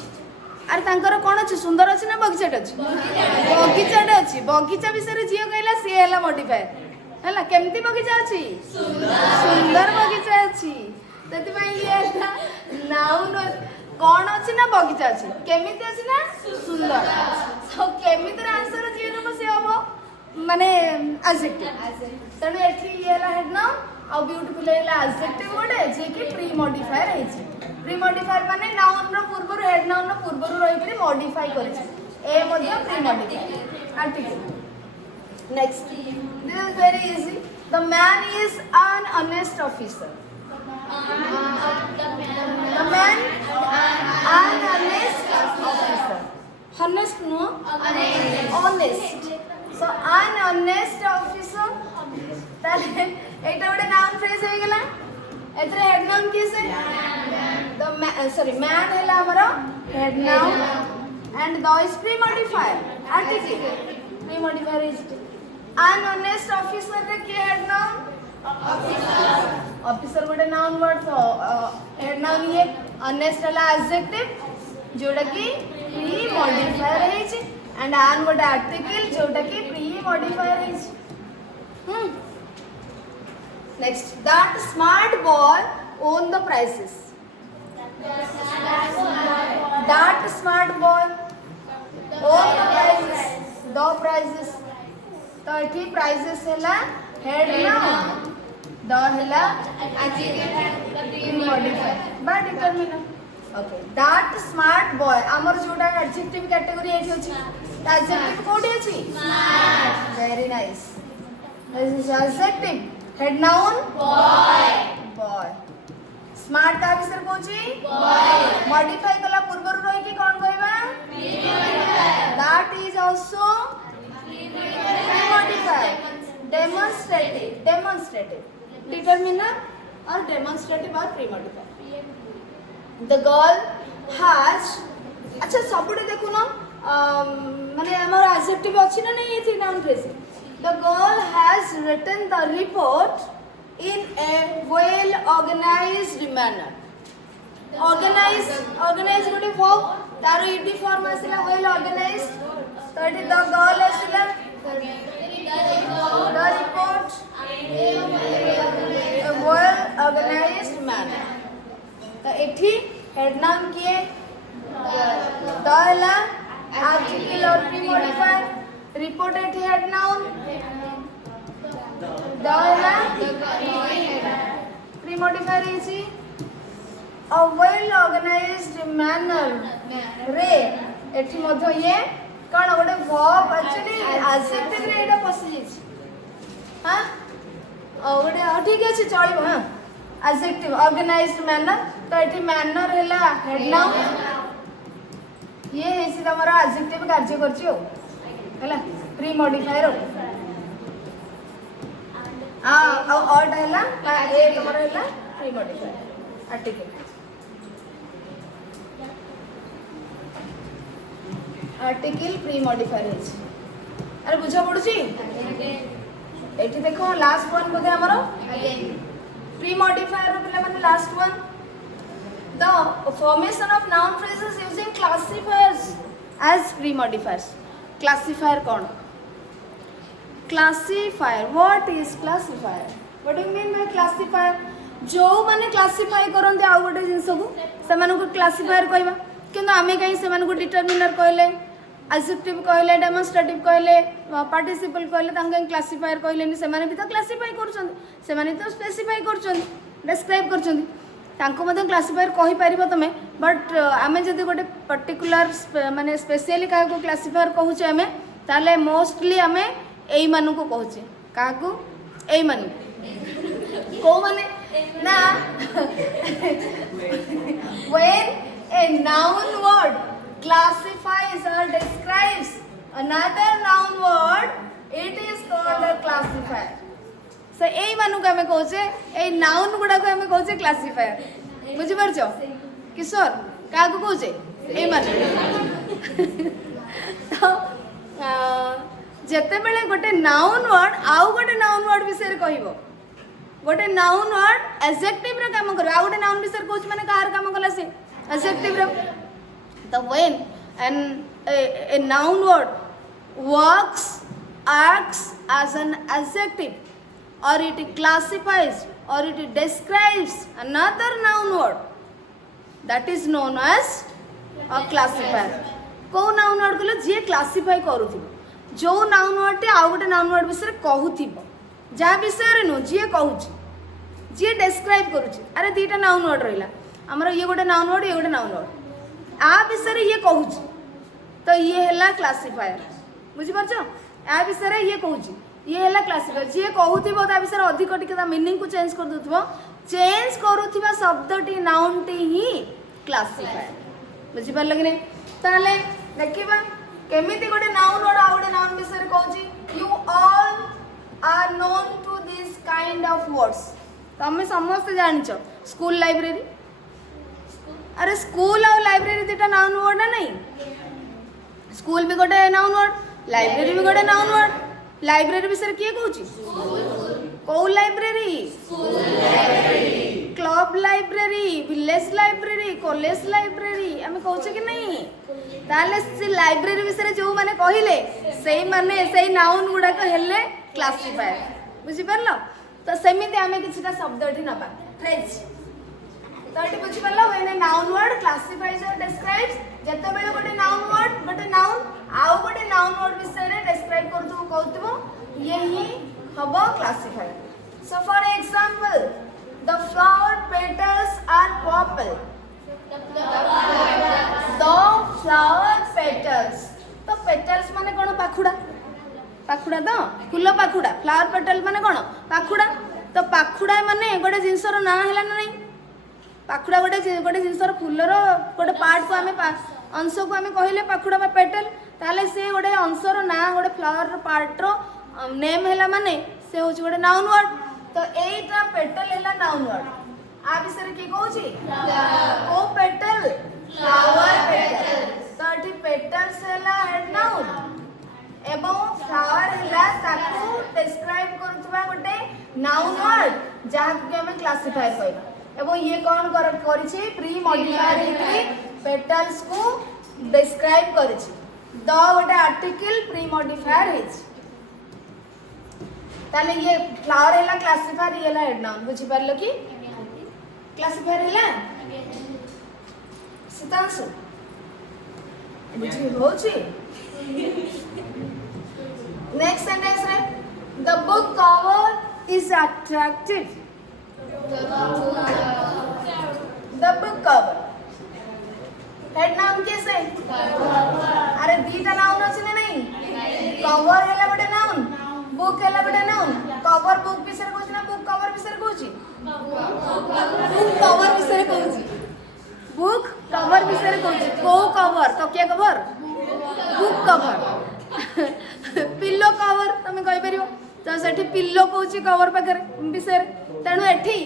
अरे तांकर कोन अछि सुंदर अछि ना बगीचाट अछि बगीचाट अछि बगीचा विषय जियो कहला सी हैला मॉडिफायर हैला केमती बगीचा अछि सुंदर बगीचा अछि तति भाई ये नाउन कोन अछि ना बगीचा अछि केमिति अछि ना सुंदर सो केमिति आंसर जियो न से हबो माने एडजेक्टिव तने एठी ये हैला हेड नाउन आ ब्यूटीफुल हैला एडजेक्टिव गोटे जे कि प्री मॉडिफायर है प्री मॉडिफायर माने नाउन रो पूर्व हेड नाउन रो पूर्व रही कि मॉडिफाई करछि ए मध्ये pre modifier article next this is very easy the man is an honest officer the man an honest officer honest no honest so an honest officer ताले एटा बडे noun phrase हे गेला एतरे head noun किसे the sorry man हैला हमरो head noun and the is pre modifier article pre modifier is an honest officer रे के head noun officer गोटे noun word तो हेड नाउन ये honest हैला एडजेक्टिव जोटा कि प्री मॉडिफायर है एंड an गोटे आर्टिकल जोटा कि प्री मॉडिफायर है next that smart boy own the prizes that smart boy own the prizes तो एठी prizes हैला हेड नाउन द हैला आर्टिकल मॉडिफायर बा determiner okay that smart boy हमर जोटा एडजेक्टिव कैटेगरी एठी अछि एडजेक्टिव कोडी अछि smart very nice this is adjective head noun boy smart का विषय पहुंची बॉय मॉडिफाई कला पूर्व रही कि कोन कहबा that is also pre modify demonstrative determiner और डेमोन्स्ट्रेटिव और pre modify the girl has अच्छा सबुडे देखु ना माने हमर एडजेक्टिव अछि ना नहीं थी noun phrase The girl has written the report in a well organized manner. Organized गोटे verb तारो ed form आसिला well organized तो eighty the girl आसिला the report a well organized manner तो एठी head noun किए the हैला article और pre modifier report एठी head noun the हैला pre modifier is a well organized manner रे एठी मधो ये कोन गोटे वर्ब एक्चुअली adjective रे एटा पसि हां ओडे ठीक अछि चलिबो हां adjective organized manner तो एठी manner हैला head noun ये हेसी तमरा adjective कार्य करछि हो हैला प्री मॉडिफायर और हैला ए तमरा हैला pre modifier article article pre modifier है अरे बुझा पड़ुची एठी देखो लास्ट वन बोधे हमरो प्री मॉडिफायर पिला माने last one the formation of noun phrases using classifiers as pre modifiers classifier कौन classifier what is classifier what do you mean by classifier जो माने क्लासिफाई करंते आ गोटे जिंस को से मानको क्लासिफायर कहबा किंतु आमे कहीं से मानको डिटरमिनर कहले एडजेक्टिव कहले डेमोन्स्ट्रेटिव कहले पार्टिसिपल कहले तांके क्लासिफायर कहलेनी से माने भी तो क्लासिफाई करछन से माने तो स्पेसिफाई करछन डिस्क्राइब करछन तांको मते क्लासिफायर कहि परिबो तमे बट आमे जदि गोटे पर्टिकुलर माने स्पेशली का को क्लासिफायर कहूचे आमे ताले मोस्टली आमे एई मानु को कहूचे का को एई मानु को माने ना when a noun word classifies or describes another noun word, it is called a classifier. So, ए मानु का हमें कहोचे ए noun गुड़ा को हमें कहोचे classifier. बुझी परछो? किशोर का को कहोचे ए मानु. तो जते बेले गोटे noun word आउ गोटे noun word विषय रे कहिबो. गोटे noun word adjective रे काम करो. आउ गोटे noun विषय रे कहोच माने कार काम कला से adjective रे. The when a noun word works, acts as an adjective, or it classifies, or it describes another noun word, that is known as a classifier. को noun word को जे classify करूथिबो जो noun word टे आउ गोटे noun word विषय कहूथिबो जा विषय रे नो जे कहूची जे describe करूची अरे दीटा noun word रहिला हमर ये गोटे noun word ये गोटे noun word आ विषय ये कहूची तो ये हैला क्लासिफायर बुझी परछो आ विषय ये कहूची ये हैला क्लासिफायर जे कहूथिबो ता विषय अधिक टिके ता मीनिंग को चेंज कर दउथबो चेंज करूथिबा शब्दटी नाउन टी ही क्लासिफायर बुझी पर लगने ताले देखिबा केमिति गोटे नाउन और आ गोटे नाउन विषय कहूची you all are known to this kind of words तमे समस्त जानिचो स्कूल लाइब्रेरी अरे स्कूल और लाइब्रेरी दुटा नाउन वर्ड ना नहीं स्कूल भी गोटे नाउन वर्ड लाइब्रेरी भी गोटे नाउन वर्ड लाइब्रेरी विषय किए कहूची को library club library village library college library आमे कहूचे कि नहीं ताले से लाइब्रेरी विषय जो माने कहिले सेही माने सेही नाउन गुडा को हेले क्लासिफायर बुझी परलो तो सेमिति आमे किछटा शब्द एठी नबा फ्रेज तो एटी बुझी परला when a noun word classifies or describes जते बेले गोटे noun word गोटे noun आउ गोटे noun word विषय रे describe करथु कहथबो यही हबो classifier so for example the flower petals are purple the flower petals तो petals माने कोन पाखुडा पाखुडा तो फूल पाखुडा flower petal माने कोन पाखुडा तो पाखुडा माने गोटे जिंसर ना हैला ना नहीं पाखुड़ा गोटे गोटे जिनसर फूलर गोटे पार्ट को आम अंश को आम कहले पाखुड़ा बा पेटल ताले से गोटे अंशर ना गोटे फ्लावर पार्टर नेम हैला माने से होची गोटे नाउन वर्ड तो एटा पेटल हैला नाउन वर्ड आ विषय की कहूची ओ पेटल फ्लावर पेटल तो एठी पेटल्स हैला हेड नाउन एवं फ्लावर हैला ताकू डिस्क्राइब करथबा गोटे नाउन वर्ड जहा के हम क्लासिफाई करबा एवं ये कौन करिछि प्री मॉडिफायर हेतु पेटल्स को डिस्क्राइब करिछि द गोटे आर्टिकल प्री मॉडिफायर हेछि ताले ये फ्लावर हैला क्लासिफायर ये हैला हेड नाउन बुझी परलो कि क्लासिफायर हैला सितांसु बुझी होछि नेक्स्ट सेंटेंस रे the book cover is attractive The book cover. Head noun कैसे? अरे दीटा नाउन अछि ना नहीं? कवर हैला बटे नाउन बुक हैला बटे नाउन कवर बुक विषय कहूची ना बुक कवर विषय कहूची बुक कवर विषय कहूची बुक कवर विषय कहूची को कवर तकिया cover book cover pillow cover तमे कहि परिबो तो सेठी पिल्लो कहूची कवर पाखरे विषय तेणु एठी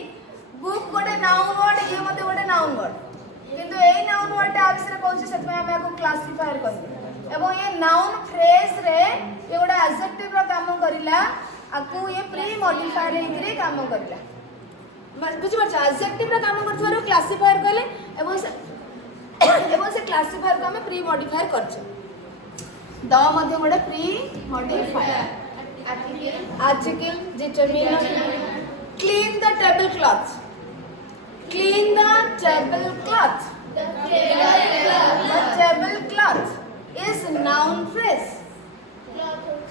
बुक गोटे नाउन वर्ड ये मते गोटे नाउन वर्ड किंतु ए नाउन वर्ड आ विषय कहूची सेतमे हम याको क्लासिफायर कहबो एवं ये नाउन फ्रेज रे ये गोटे एडजेक्टिव रो काम करिला आकु ये प्री मॉडिफायर हेकरे काम करिला बुझि परछ एडजेक्टिव रो काम करथवारो क्लासिफायर कहले एवं से क्लासिफायर को हमें प्री मॉडिफायर करछ द मध्ये गोटे pre modifier article determiner clean the table cloth clean the table cloth the table cloth is noun phrase.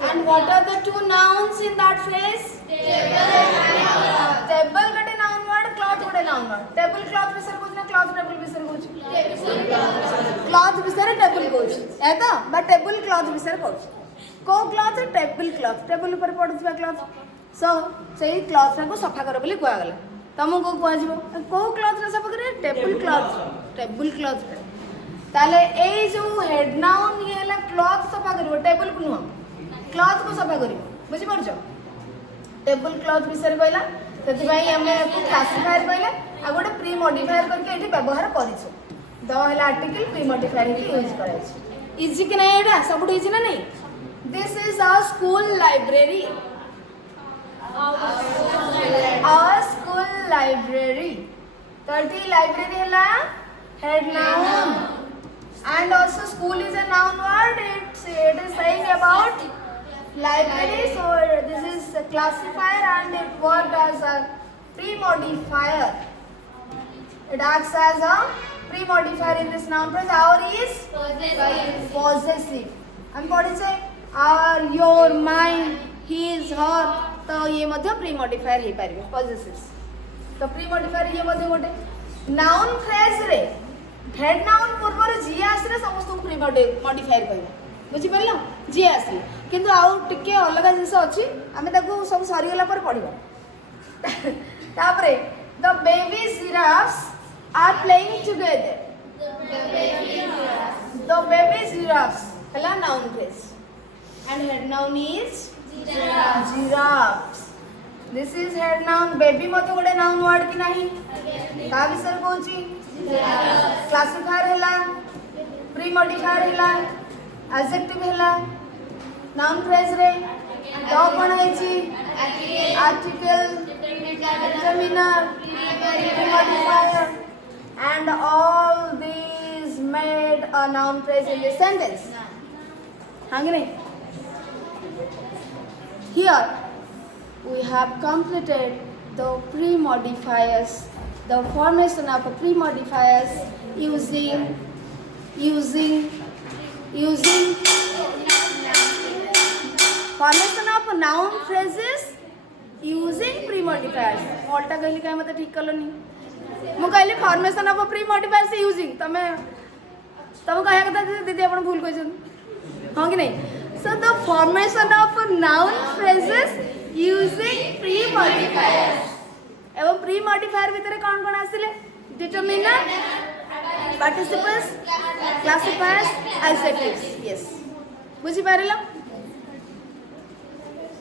And what are the two nouns in that phrase? Table gote noun word, cloth gote noun word. Table cloth विषय कुछ ना cloth table विषय कुछ. Cloth विषय table कुछ. है तो? But table cloth विषय कुछ. को cloth table cloth. Table ऊपर पड़ुଥିବା cloth. So सेही cloth को सफा करो बोली कुआ गला. तमको कुआ जीवो. को cloth रे सफा करे table cloth. Table cloth. ताले ए जो हेड नाउन ये हला क्लॉथ सफा करिवो टेबल को नुह क्लॉथ को सफा करिवो बुझि परछो टेबल क्लॉथ विषय कहला सेति भाई हमें क्लासिफायर कहले आ गोटे प्री मॉडिफायर करके एठी व्यवहार करिसो द हला आर्टिकल प्री मॉडिफायर के यूज कराइछ इजी कि नहीं एटा सबुठ इजी ना नहीं this is our school library our school library तटी लाइब्रेरी हला head noun and also school is a noun word it is saying about library so this is a classifier and it worked as a pre-modifier it acts as a pre-modifier in this noun phrase our is possessive हम पढ़े से our your mine his her तो ये मध्य pre-modifier ही पारिबे possessives तो pre-modifier ये मध्य गोटे noun phrase रे head noun पूर्वर जी आसले समस्त प्री मॉडिफायर कहबा बुझि परलो जी आसले किंतु आउ टिके अलग जिंस अछि आमे ताको सब सरी गेला पर पढिबा तापरे the baby giraffes are playing together the baby giraffes हला noun phrase and head noun is giraffes this is head noun baby मते गोटे नाउन वर्ड कि नाही ता विषय कहूची क्लासिफायर हैला प्री मॉडिफायर हैला एडजेक्टिव हैला नाउन फ्रेज रे द कोन हैची article determiner pre modifier and all these made a noun phrase in this sentence हां कि नहीं here we have completed the pre modifiers the formation of a pre-modifiers using formation of noun phrases using pre-modifiers उल्टा कहली काय मते ठीक कलो नहीं मु कहली formation of a pre-modifiers using तमे कहया कथा दीदी आपण भूल कहिसन हां कि नहीं so the formation of noun phrases using pre-modifiers एवं प्री मॉडिफायर भीतर कौन कौन आसिले determiner participles classifiers adjectives yes बुझी पारिलो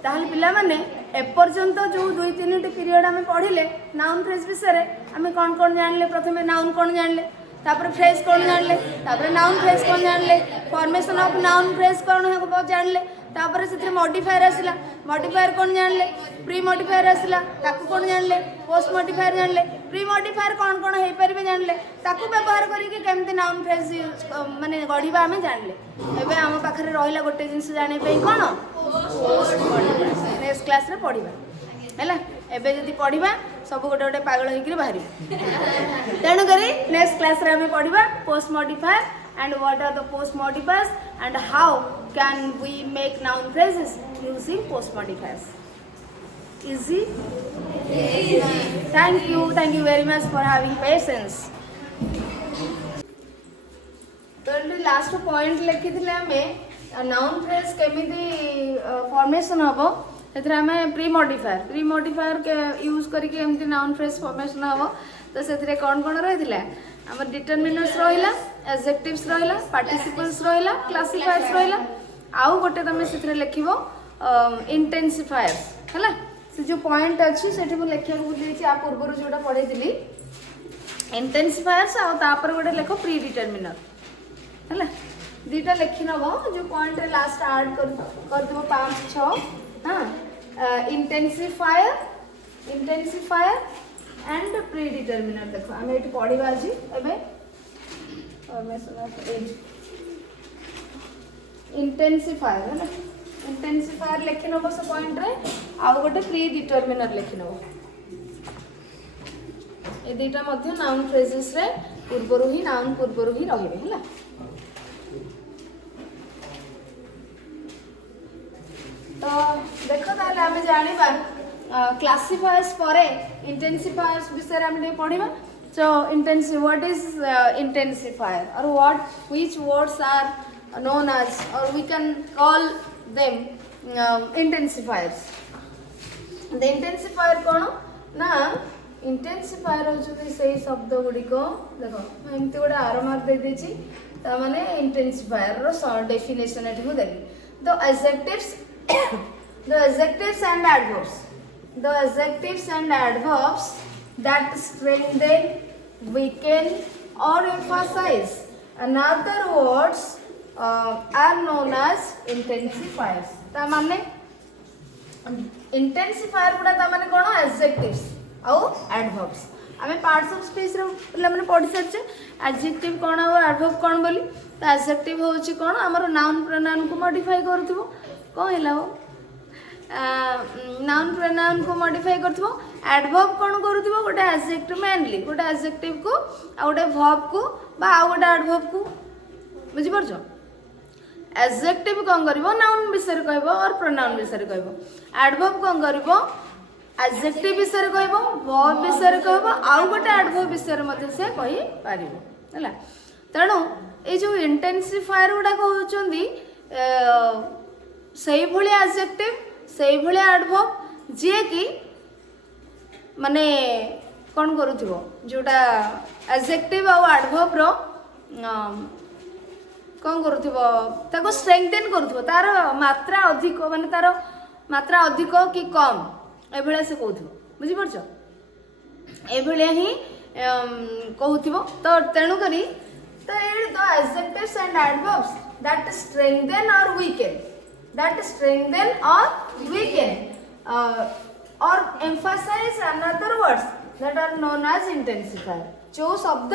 ताहले पिला माने एपर्यंत जो 2-3 पीरियड हमें पढ़िले नाउन फ्रेज विषय रे हमें कौन कौन जानले प्रथमे नाउन कौन जानले तापर फ्रेज कौन जानले तापर नाउन फ्रेज कौन जानले फॉर्मेशन ऑफ नाउन फ्रेज कौन है जानले तापर से मॉडिफायर आसला मॉडिफायर कौन जानले प्री मॉडिफायर आसला ताकू कौन जानले पोस्ट मॉडिफायर जानले प्री मॉडिफायर कौन कौन हे परिबे जानले ताकू व्यवहार करिके केमते नाउन फ्रेज माने गढिबा हमें जानले एबे हम पाखरे रहिला गोटे जिंस जाने पे कोन पोस्ट मॉडिफायर नेक्स्ट क्लास रे पढिबा हैला एबे जदी पढिबा सब गोटे गोटे पागल होइकरी बाहरी तेणु करी नेक्स्ट क्लास रे हमें पढिबा post modifier and what are the post modifiers and how can we make noun phrases using post modifiers easy thank you very much for having patience तो last point लिखि थिले हमें नाउन फ्रेज केमिति formation हबो सेथरे हमें pre modifier use करके एमती noun phrase formation हबो तो सेथरे कोन कोन रहितला हमर डिटरमिनर्स रहिला एडजेक्टिव्स रहिला पार्टिसिपल्स रहिला क्लासिफायर्स रहिला आउ गोटे तमे सेथरे लिखिबो इंटेंसिफायर्स हला से जो पॉइंट अच्छी सेठी मु लेखिया को बुझी आ पूर्व जोटा पढ़े दिली इंटेंसिफायर्स आ तापर गोटे लेखो प्री डिटरमिनर हला दीटा लिखि नबो जो पॉइंट रे लास्ट ऐड कर देबो 5 6 हां इंटेंसिफायर एंड प्री डिटरमिनर देखो हम एठी पढिबा जी एबे फॉर्मेशन ऑफ एज इंटेंसिफायर है ना इंटेंसिफायर लिखि नबो से पॉइंट रे आ गोटे प्री डिटरमिनर लिखि नबो ए दीटा मध्ये नाउन फ्रेजेस रे पूर्वरु ही नाउन पूर्वरु ही रहिबे हला तो देखो ताले आमे जानिबा क्लासिफायर्स परे इंटेंसिफायर्स विषय आमे पढिबा सो व्हाट इज इंटेंसिफायर और which words are known as or we can call them intensifiers the intensifier कोन ना इंटेंसिफायर होचुती सेही शब्द गुडी को देखो एमती गोटे आरो मार्क दे देची ता माने इंटेंसिफायर रो डेफिनेशन एठी को देली the adjectives and adverbs that strengthen, weaken or emphasize another words are known as intensifiers. ता माने इंटेंसिफायर गुडा ता माने कोन adjectives आउ adverbs आमे पार्ट्स ऑफ स्पीच रे पिला माने पढि सरचे एडजेक्टिव कोन आ एडवर्ब कोन बोली ता एडजेक्टिव होची कोन हमर नाउन प्रोनाउन को मॉडिफाई करथिबो कोन हैला हो नाउन प्रोनाउन को मॉडिफाई करथिबो एडवर्ब कोन करथिबो गोटे एडजेक्टिव मेनली गोटे एडजेक्टिव को आ गोटे वर्ब को बा आ गोटे एडवर्ब को बुझि परछो एडजेक्टिव कोन करबो नाउन विषय कहबो और प्रोनाउन विषय कहबो एडवर्ब कोन करबो एडजेक्टिव विषय कहबो वर्ब विषय कहबो आ गोटे एडवर्ब विषय मध्ये से कहि पारिबो हला तणो ए जो इंटेंसिफायर गुडा कहउचंदी सही भली एडजेक्टिव सही भली एडवर्ब जे कि माने कोन करूथिबो जोटा एडजेक्टिव आ एडवर्ब रो कोन करूथिबो ताको स्ट्रेंथेन करूथिबो तार मात्रा अधिक माने तार मात्रा अधिक कि कम ए भले से कहउथिबो बुझि परछो ए भले ही कहउथिबो तो तेनु करी तो the adjectives and adverbs that strengthen or weaken or emphasize another words that are known as intensifier जो शब्द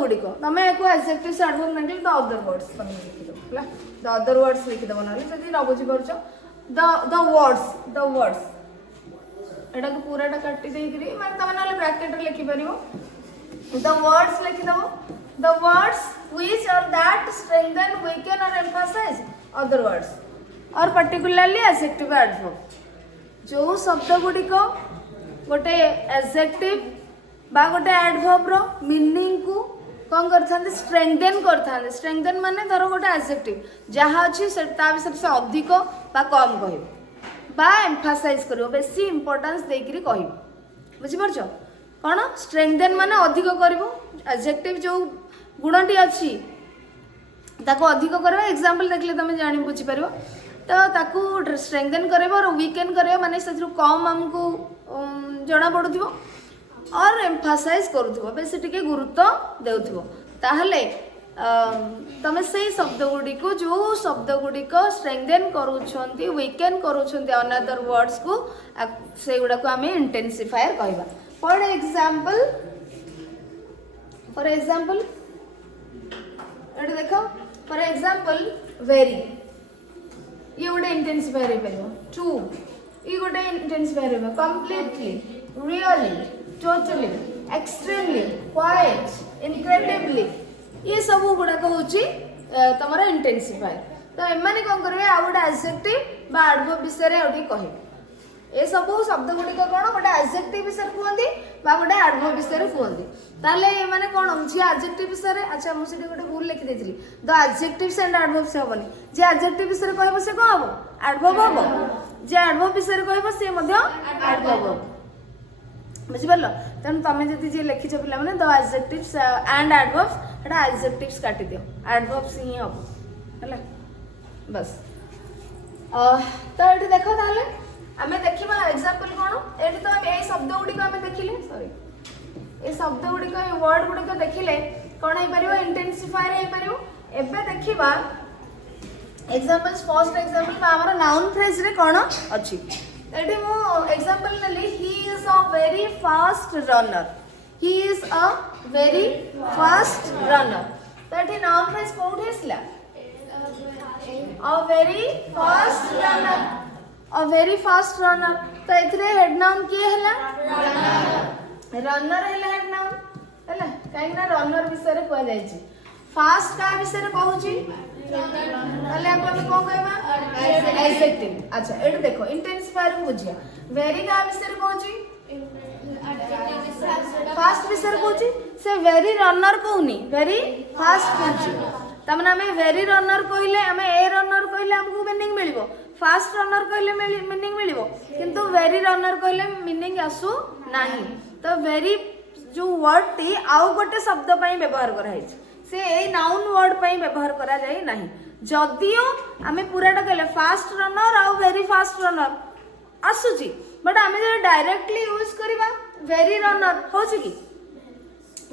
गुडी को तमे एको adjectives adverbs नेकल the other words तमे लिखि दो हला the other words लिखि दो नले जदी न बुझि परछो the words एटा को पूराटा काटी देई करी माने तमे नले ब्रैकेट रे लिखि परिबो the words लिखि दो the words which or that strengthen weaken or emphasize other words और particularly adjective adverb जो शब्द गुडी को गोटे adjective बा गोटे adverb रो मीनिंग को कोन करथांते स्ट्रेंथेन माने धरो गोटे adjective जहा अछि सेटा विषय से अधिक बा कम कहिबो बा emphasize करिवो बेसी इंपोर्टेंस देकरी कहिबो बुझि परछो कौन स्ट्रेंथेन माने अधिक करिवो एडजेक्टिव जो गुणटी अछि ताको अधिक करबो एग्जांपल देखले तमे जानि बुझि परबो तो ताको स्ट्रेंथेन करबो और वीकेन करबो माने सेथु कम हमको जणा पडुथिबो और एम्फासाइज करूथिबो बेसी टिके गुरुत्व देउथिबो ताहले तमे सेही शब्द गुडी को जो शब्द गुडी को स्ट्रेंथेन करूछंती वीकेन करूछंती अनदर वर्ड्स को से गुडा को हमें इंटेंसिफायर कहबा For example, एटा देखो for example very ये गोटे इंटेंसिफायर हे परबो true ये गोटे इंटेंसिफायर हे completely really totally extremely quite incredibly ये सब गुडा को होची तमरा इंटेंसिफायर तो एमाने कोन करबे आ गोटे एडजेक्टिव बा एडवर्ब विषय रे ओटी कहि ए सब शब्द गुड़िक कौन गोटे एडजेक्टिव विषय कहते गोटे एडवर्ब विषय कहते ताले माने कौन जी एडजेक्टिव विषय अच्छा मुझे गोटे भूल लिखि देथिली द एडजेक्टिव्स एंड एडवर्ब्स हेबनी जे एडजेक्टिव विषय कहबो से कौन हम एडवर्ब हम जे एडवर्ब विषय कहबो से मध्य एडवर्ब हम बुझी पारल तेणु तुम जब जी लिखिछ पिला माने the adjectives and adverbs Etah adjectives काटी दियो एडवर्ब्स ही हम हैला बस तो ये देख ताले आमे देखिबा एग्जांपल कोन एठी तो ए शब्द गुडी को आमे देखिले सॉरी ए शब्द गुडी को ए वर्ड गुडी को देखिले कोन हे परियो इंटेंसिफायर हे परियो एबे देखिबा एग्जांपल्स फर्स्ट एग्जांपल में हमर नाउन फ्रेज रे कोन अछि एठी मु एग्जांपल नली he is a very fast runner he is a very fast runner तो एठी नाउन फ्रेज कोठी आसला a very fast runner a very fast runner तो एथरे हेड नाउन किए हला रनर हला हेड नाउन हला काहे ना रनर विषय रे कहै जाय छी फास्ट का विषय रे कहूची ताले आपण को कहबा एडजेक्टिव अच्छा एट देखो इंटेंसिफायर को बुझिया वेरी का विषय रे कहूची फास्ट विषय रे कहूची से वेरी रनर कहूनी वेरी फास्ट कहूची तमने हमें वेरी रनर कहले हमें ए रनर कहले हमको मीनिंग मिलिबो फास्ट रनर कहले मीनिंग मिलिबो किंतु वेरी रनर कहले मीनिंग आसु नाही तो वेरी जो वर्ड टी आउ गोटे शब्द पई व्यवहार करा है से ए नाउन वर्ड पई व्यवहार करा जाय नाही जदियो हमें पूराटा कहले फास्ट रनर आउ वेरी फास्ट रनर आसुची बट हमें जो डायरेक्टली यूज करबा वेरी रनर होची की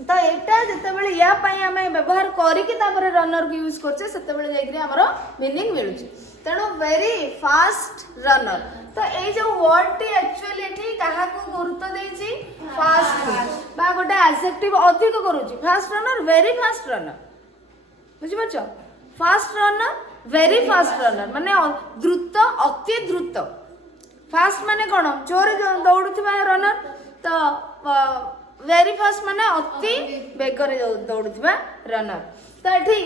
तो एटा जते बेले या पई हमें व्यवहार करी कि तापर रनर को यूज करछे सेते बेले जाई हमरो मीनिंग मिलुची तेणु वेरी फास्ट रनर तो ए जो वर्ड टी एक्चुअली एठी काहा को गुरुत्व देछि फास्ट बा गोटे एडजेक्टिव अधिक करूची fast runner very fast runner बुझि पछो fast runner very fast runner माने द्रुत अति द्रुत फास्ट माने कोन जोरे दौड़ुथिबा रनर तो वेरी फास्ट माने अति बेगर दौड़ुथिबा रनर तो एठी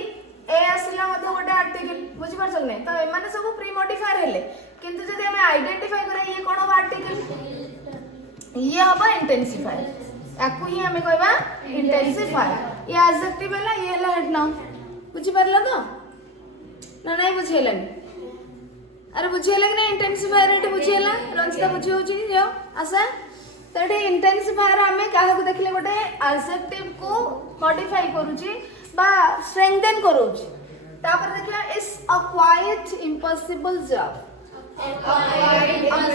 ए आसला मते गोटे आर्टिकल बुझि परछ नै तो ए माने सब प्री मॉडिफायर हेले किंतु जदि हम आइडेंटिफाई करा ये कोन आर्टिकल ये हबा इंटेंसिफायर याकू ही हमें कहबा इंटेंसिफायर ये एडजेक्टिव हला ये हला हेड नाउन बुझि परला तो ना नहीं बुझेलानी अरे बुझेला कि नहीं इंटेंसिफायर एठी बुझेला रंजिता बुझी होची कि जो आशा तो ये इंटेंसिफायर हमें क्या देखले गोटे एडजेक्टिव को मॉडिफाई करूची बा स्ट्रेंथन करूची तापर देखिया is a quite impossible job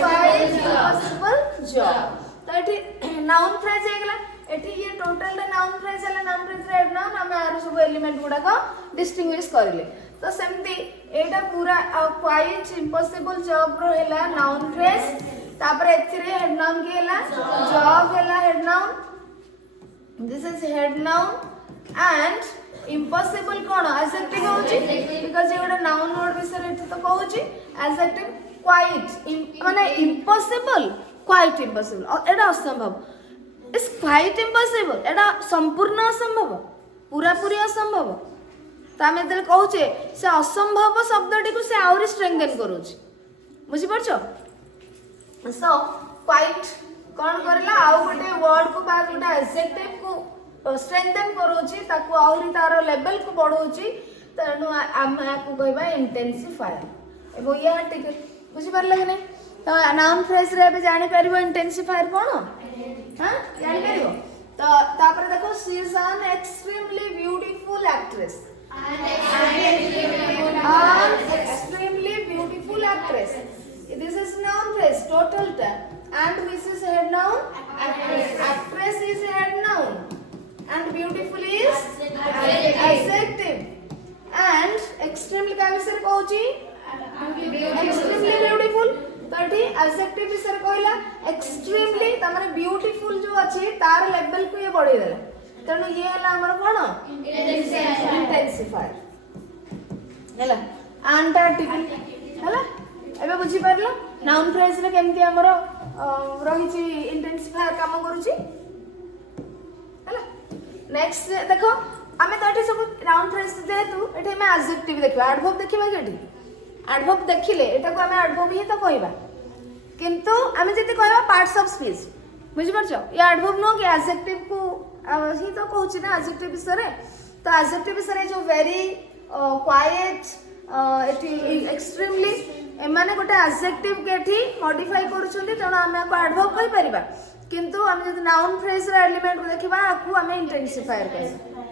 impossible job तो एठी नाउन फ्रेज हेगला एठी ये टोटल नाउन फ्रेज हला नाउन फ्रेज हेड नाउन हमें आरो सब एलिमेंट गुडा को डिस्टिंग्विश करले तो सेमती एटा पूरा क्वाइट इम्पॉसिबल जॉब रो हेला नाउन फ्रेज तापर एथिरे हेड नाउन की हेला जॉब हेला head noun this is head noun and impossible कोन एडजेक्टिव होची बिकॉज़ ये गोटे नाउन वर्ड विषय एठी तो कहूची एडजेक्टिव क्वाइट माने इम्पॉसिबल क्वाइट इम्पॉसिबल एटा असंभव इज क्वाइट इम्पॉसिबल एटा संपूर्ण असंभव पूरा पूरी असंभव तो आमे दल कहूचे से असंभव शब्दटी को से आउरी स्ट्रेंथन करूची बुझि परछो सो क्वाइट कौन करला आउ गोटे वर्ड को बा गोटे एडजेक्टिव को स्ट्रेंथन करूची ताको आउरी तारो लेवल को बढ़ौची तेणु आमे को कहबा इंटेंसिफायर एबो ये आर्टिकल बुझि परला कि नहीं तो नाउन फ्रेज रे बे जानि परिबो इंटेंसिफायर कोन हां जानि परिबो तो तापर देखो she is an extremely beautiful actress extremely beautiful actress. This is noun phrase, total term. And this is head noun. Actress is head noun. And beautiful is adjective. And extremely का विषय कहूची extremely beautiful. तो एठी adjective विषय कहला extremely तमाने beautiful जो अछि तार level को ये बढ़ी देला तेणु ये हला हमर कोन इंटेंसिफायर हला एंड आर्टिकल हला एबे बुझी परलो नाउन फ्रेज रे केमती हमर रहिची इंटेंसिफायर काम करूची हला नेक्स्ट देखो आमे तो एठी सब नाउन फ्रेज जेतु एठी हम एडजेक्टिव देखबा एडवर्ब देखिबा केठी एडवर्ब देखिले एटा को हम एडवर्ब ही तो कहबा किंतु आम जी कह पार्ट्स ऑफ स्पीच बुझिपार ये एडवर्ब नुह कि एडजेक्टिव को ही तो कहूँ ना एडजेक्टिव विषय तो एडजेक्टिव विषय जो वेरी क्वाइट एक्सट्रीमली एमाने गोटे एडजेक्टिव के मॉडिफाई करूछंती तेणु आमे को एडवर्ब कहि परिबा किंतु आमे जदि नाउन फ्रेज रे एलिमेंट को देखिबा आकु आमे इंटेंसिफायर कहबा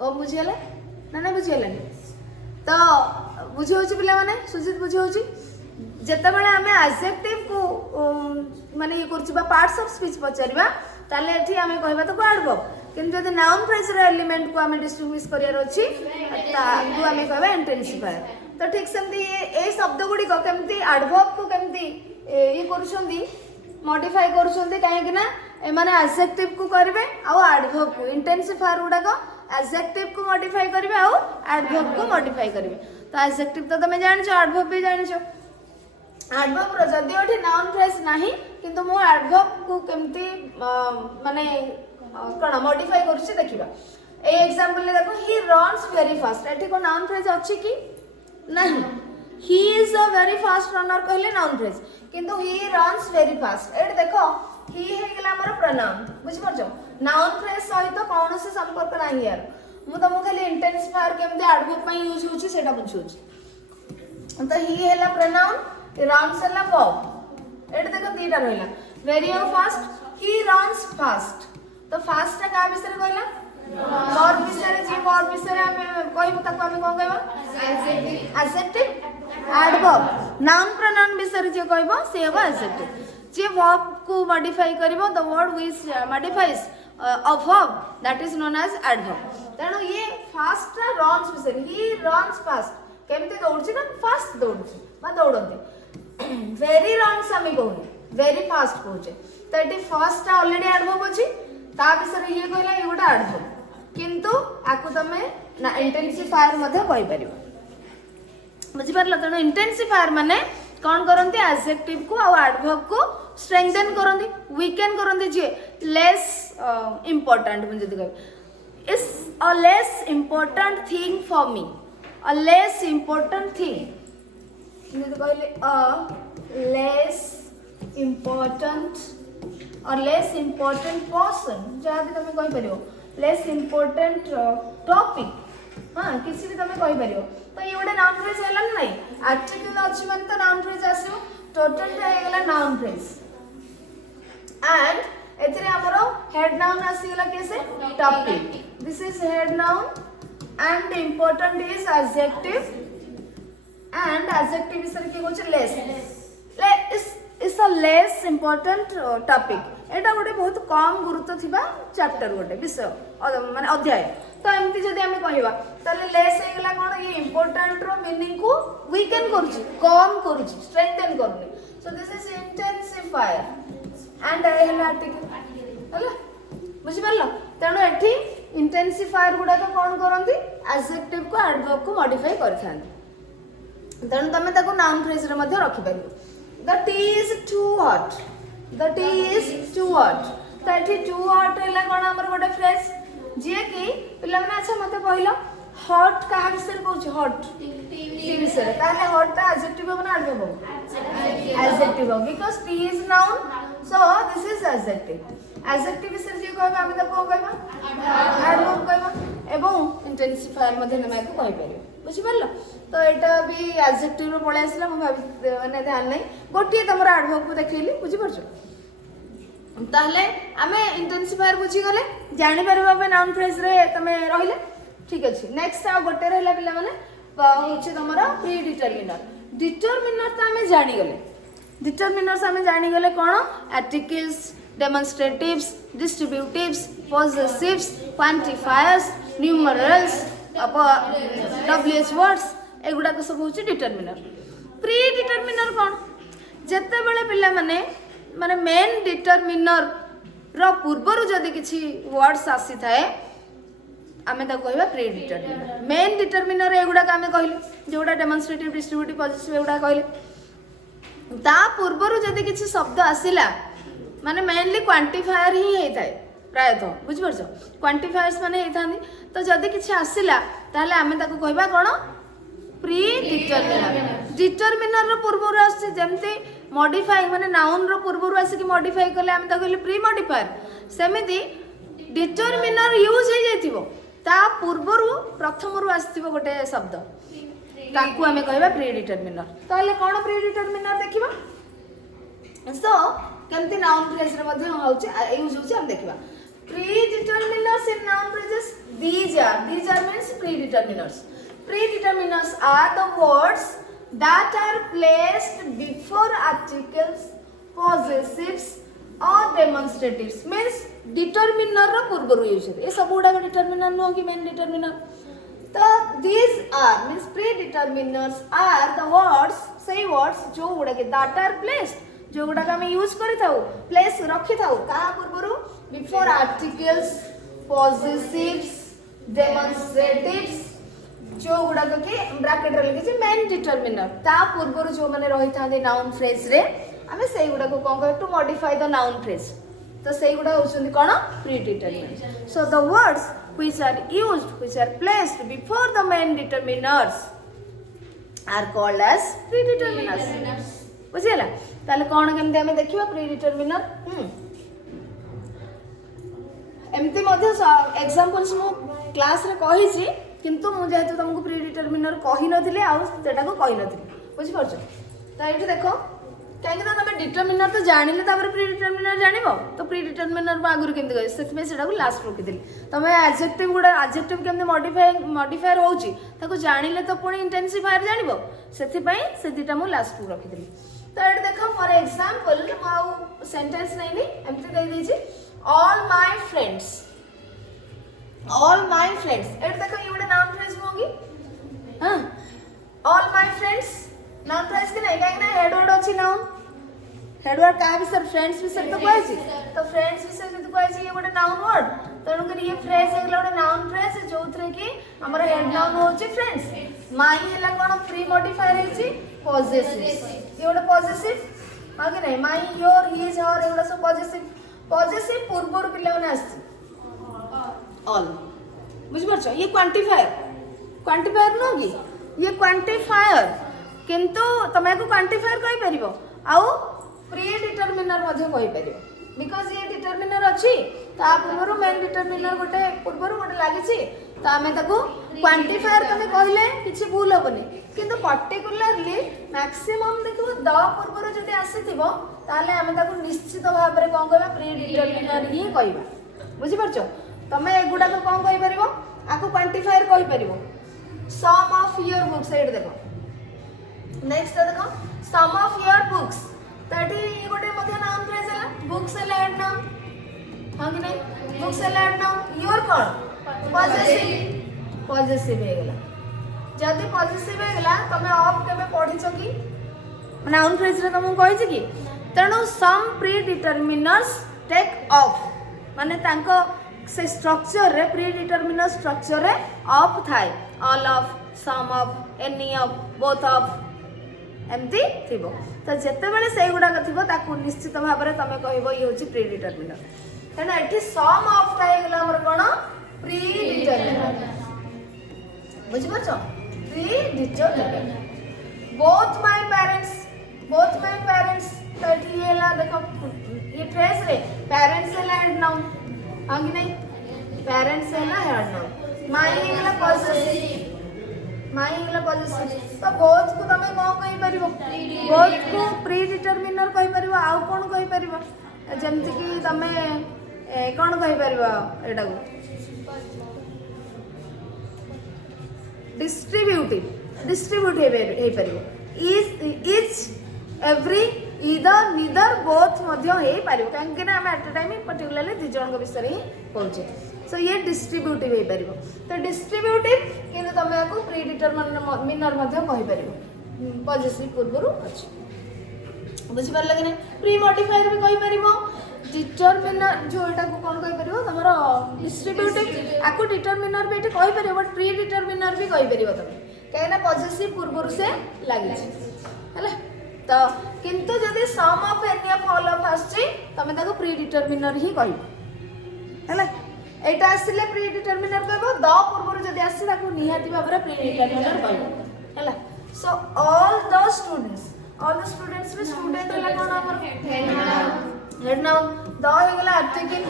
ओ बुझियले ना बुझियले तो बुझी होची पिला माने सुजित बुझी होची जेतेबेले आमे एडजेक्टिव को माने ये करछबा पार्ट्स ऑफ स्पीच पचारिबा ताले एठी आमे कहबा तो एडवर्ब किंतु यदि नाउन फ्रेज रे एलिमेंट को आमे डिस्टिंग्विश करियार अछि ताकु आमे कहबा इंटेंसिफायर तो ठीक सेमती ये शब्द गुडी को केमती एडवर्ब को केमती ये करूछंती मॉडिफाई करूछंती काहे कि ना ए माने एडजेक्टिव को करबे आ एडवर्ब को इंटेंसिफायर गुडा को एडजेक्टिव को मॉडिफाई करबे आ एडवर्ब को मॉडिफाई करबे तो एडजेक्टिव तो तमे जानिछो एडवर्ब भी जानिछो एडवर्ब रो जदि ओठी नाउन फ्रेज नाही किंतु मो एडवर्ब को केमती माने कोन मॉडिफाई करूछि देखिबा ए एग्जांपल ले देखो ही रन्स वेरी फास्ट एठी को नाउन फ्रेज अछि कि नहीं he is a very fast runner कहले नाउन फ्रेज किंतु he runs very fast at देखो ही हे गेला हमर प्रोनाउन बुझि परछो नाउन फ्रेज सहित कौन से संपर्क नाही यार मु तुम खाली इंटेंसिफायर केमते एडवर्ब पई यूज होछि सेटा बुझुछि तो ही हेला प्रोनाउन रन्स हेला वर्ब एट देखो तीटा रहला very fast he runs fast तो फास्ट का विषय कहला वर्ब विषय जे वर्ब विषय हमें कहबो ताको हमें कोन कहबो एडजेक्टिव एडवर्ब नाउन प्रोनाउन विषय जे कहबो से हेबो एडजेक्टिव जे वर्ब को मॉडिफाई करबो the word which modifies a verb that is known as adverb तेणु ये फास्ट रन्स विषय ही रन्स फास्ट केमते दौड़छि ना फास्ट दौड़छि बा दौड़ंती वेरी रन्स हमें कहू वेरी फास्ट कहूचे तो एटी फास्ट ऑलरेडी एडवर्ब अछि ता विषय ये कहला ये गोटा एडवर्ब किंतु आकु तमे ना इंटेंसिफायर मध्ये कहि परिबो बुझि परला तेणु इंटेंसिफायर माने कोन करंती एडजेक्टिव को आ एडवर्ब को स्ट्रेंथन करंती वीकेन करंती जे लेस इंपोर्टेंट मुझे कहबे is a less important thing for me a less important thing मुझे कहले अ लेस इंपोर्टेंट और लेस इंपोर्टेंट पर्सन जहाँ भी तुम कहि परिबो लेस इंपोर्टेंट टॉपिक हाँ किसी भी तुम कहि परिबो तो ये गोटे नाउन फ्रेज हैला नै एडजेक्टिव अछि माने तो नाउन फ्रेज आसीबो टोटल टा हे गेला नाउन फ्रेज एंड एथिरे हमरो हेड नाउन आसी गेला कैसे topic this is head noun and important is adjective and adjective is के कोछ less is a less important topic एटा गोटे बहुत कम गुरुत्व थिबा चैप्टर गोटे विषय माने अध्याय तो एमती जदि हमें कहबा तले लेस हे गेला कोन ये इंपोर्टेंट रो मीनिंग को वीकेन करूची कम करूची स्ट्रेंथन करूनी so this is intensifier and I हेला आर्टिकल हला बुझि परलो तेणु एठी इंटेंसिफायर गुडा तो कोन करंती एडजेक्टिव को एडवर्ब को मॉडिफाई करथान तेणु तमे ताको नाउन फ्रेज रे मध्ये रखि परिबो the tea is too hot the tea is too hot तो एठी too hot हैला कोन हमर गोटे फ्रेज जे कि पिला माने अच्छा मते कहलो हॉट का विषय कहूछ हॉट टी विषय ताले हॉट ता एडजेक्टिव हो ना एडवर्ब हो एडजेक्टिव हो because T is noun so this is adjective विषय जे कहबा हम त को कहबा एडवर्ब कहबा एवं इंटेंसिफायर मध्ये नमे को कहि परियो बुझि परलो तो एटा भी एडजेक्टिव रो पळे आसला म भाबी माने ध्यान नै गोटी तमरा एडवर्ब को देखैली बुझि परछो ताहले आमे इंटेंसिफायर बुझी गले जानि परबा बे नाउन फ्रेज रे तमे रहिले ठीक अछि नेक्स्ट आ गोटे रहला पिला माने होचे तमरा प्री डिटरमिनर तो आमे जानि गले डिटरमिनर्स आमे जानि गले कोन articles demonstratives distributives possessives quantifiers numerals WH words एगुडा को सब होची डिटरमिनर प्री डिटरमिनर कोन जत्ते बेले पिला माने माने मेन डिटरमिनर रो पूर्वरु जदि किछि वर्ड्स आसी थाए आमे ता कहबा प्री डिटरमिनर मेन डिटरमिनर एगुडा का आमे कहले जोडा डेमोन्स्ट्रेटिव डिस्ट्रीब्यूटिव पॉजिटिव एगुडा कहले ता पूर्वरु जदि किछि शब्द आसिला माने मेनली क्वांटिफायर ही हेइ थाए प्राय तो बुझ परछो क्वांटिफायर्स माने हेइ थांदी तो जदि किछि आसिला ताले आमे ताको कहबा कोन प्री डिटरमिनर डिटरमिनर रो पूर्वरु आसी जेमते मॉडिफाई माने नाउन रो पूर्व आसिक मॉडिफाई कले आम कहले प्री मॉडिफायर सेमिति डिटरमिनर यूज हो जाइथिबो ता पूर्व प्रथम रु आस्थिबो गोटे शब्द ताकू आमे कहबा प्री डिटरमिनर ताले कोन प्री डिटरमिनर देखिबा सो केमति नाउन फ्रेज रे मध्ये होउचे यूज होउचे हम देखिबा predeterminers in noun phrases these are means predeterminers. Predeterminers are the words that are placed before articles, possessives or demonstratives means determiner रो पूर्व यूज होते ये सब गुडा determiner नो कि main determiner तो these are means predeterminers are the words say words जो गुडा के that are placed जो गुडा का हम यूज करि थाउ प्लेस रखि थाउ का पूर्वरु बिफोर आर्टिकल्स पॉसेसिव्स डेमोन्स्ट्रेटिव्स जो गुडा के ब्रैकेट रे लिखि मेन डिटरमिनर ता पूर्वरु जो माने रहि थांदे नाउन फ्रेज रे हमें सेही गुडा को कोन कर to modify the noun phrase तो सेही गुडा होछन कोन pre determiner so the words which are used which are placed before the main determiners are called as pre determiners बुझिला ताले कोन केमते हमें देखिबा प्री डिटरमिनर एमती मध्य एग्जांपल्स मु क्लास रे कहि छी किंतु मु जेहेतु तुमको प्री डिटरमिनर कहि नथिले आ सेटा को कहि नथिले बुझि परछ त एठी देखो काहे कि तमे डिटरमिनर तो जानिले तापर प्री डिटरमिनर जानिबो तो प्री डिटरमिनर बा आगुर केमते कहि सेति में सेटा को लास्ट रखि दिली तमे एडजेक्टिव गुडा एडजेक्टिव केमते मॉडिफायर होउची ताको जानिले तो पुणी इंटेंसिफायर जानिबो सेति पई सेतिटा मु लास्ट रखि दिली तो एठी देखो फॉर एग्जांपल माउ सेंटेंस नै नी एमते दे दी छी all my friends एट देखो ये बड़े नाउन फ्रेज होगी हां all my friends noun phrase के नहीं काहे ना हेड वर्ड अछि नाउन हेड वर्ड का विषय फ्रेंड्स विषय तो कहै छी तो फ्रेंड्स विषय जति कहै छी ये बड़े नाउन वर्ड तणु कर ये फ्रेज एक बड़े नाउन फ्रेज जोथरे कि हमर हेड नाउन होछि फ्रेंड्स माई हला कोन प्री मॉडिफायर है छी पॉसेसिव ये बड़े पॉसेसिव आगे नहीं माई योर हिज हर एगुडा सब पॉसेसिव पूर्व पिला माने आसी ऑल बुझ परछ ये क्वांटिफायर नो कि ये क्वांटिफायर किंतु तमे को क्वांटिफायर कहि परिबो आउ प्री डिटरमिनर मध्ये कहि परिबो बिकॉज़ ये डिटरमिनर अछि ता पूर्व मेन डिटरमिनर गोटे पूर्व गोटे लागि छी ता हमें ताको क्वांटिफायर तमे कहिले किछि भूल होबनी किंतु पर्टिकुलरली मैक्सिमम देखो द पूर्व जदि आसीथिबो ताले हमें ताको निश्चित भाव रे कोन कहबा प्री डिटरमिनर ही कहबा बुझि परछो तमे एगुडा को कोन कहि परिबो आको क्वांटिफायर कहि परिबो सम ऑफ योर बुक्स एड देखो नेक्स्ट देखो सम ऑफ योर बुक्स तटी ये गोटे मध्ये नाउन फ्रेज हला बुक्स हला एड नाउन हां कि नहीं बुक्स हला एड नाउन योर कोन पॉजिटिव हे गेला जदि पॉजिटिव हे गेला तमे ऑफ केबे पढिछो कि नाउन फ्रेज रे तुमको कहि छी कि तणु some pre determiners take of माने तांको से स्ट्रक्चर रे प्री डिटरमिनर स्ट्रक्चर रे ऑफ थाए all of some of any of both of एमती थिबो तो जते बेले से गुडा थिबो ताकू निश्चित भाव रे तमे कहबो ये होची प्री डिटरमिनर तने एठी सम ऑफ का हेगला हमर कोन प्री डिटरमिनर बुझि परछो pre determiner both my parents तटी हेला देखो ये फ्रेज रे पेरेंट्स हेला हेड नाउन आगे नहीं पेरेंट्स हेला हेड नाउन माय हेला पॉसेसिव तो बोथ को तमे कोन कहि परिबो बोथ को प्री डिटरमिनर कहि परिबो आउ कोन कहि परिबो जेमति कि तमे कोन कहि परिबो एटा को डिस्ट्रीब्यूट हे परिबो is every either neither both मध्य हे परिबो काहे ना हम एट अ टाइम पर्टिकुलरली दि जन को विषय ही कहूचे सो ये डिस्ट्रीब्यूटिव हे परिबो तो डिस्ट्रीब्यूटिव किने तमे को प्री डिटरमिनर मध्ये कहि परिबो पॉजिटिव पूर्वरु अछि बुझि पार लगे नै प्री मॉडिफायर भी कहि परिबो डिटरमिनर जो एटा को कोन कहि परिबो तमरो डिस्ट्रीब्यूटिव आको डिटरमिनर भी एटा कहि परिबो बट प्री डिटरमिनर भी कहि परिबो तमे काहे ना पॉजिटिव पूर्वरु से लागि छै हला तो किंतु जदि some of any of all of आछि तमे ताको प्री डिटरमिनर ही कहिबो हला एटा आसिले प्री डिटरमिनर कहबो द पूर्वरु जदि आसी ताको निहाती भाबरे प्री डिटरमिनर कहबो हला so all all the students रे स्टूडेंट हला कोन हमर हेड नाउन द हे गेला आर्टिकल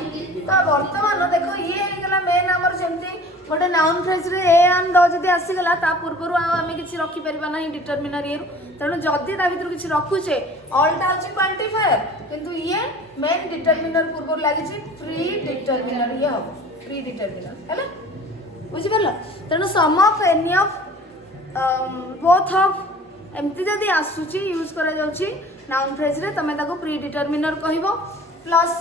तो वर्तमान देखो ये हे गेला मेन हमर जेमती गोटे नाउन फ्रेज रे ए एंड द जदी आसी गेला ता पूर्वरु आमे किछि रखि परिबा नाही डिटरमिनर ये तेणु जदि ता भितर किछि रखुचे ऑलटा होची क्वांटिफायर किंतु ये मेन डिटरमिनर पूर्व लागि छि प्री डिटरमिनर ये हो प्री डिटरमिनर हैला बुझि परला तेणु some of any of both of एमती जदि आसुची यूज करा जाउची नाउन फ्रेज रे तमे ताको प्री डिटरमिनर कहबो प्लस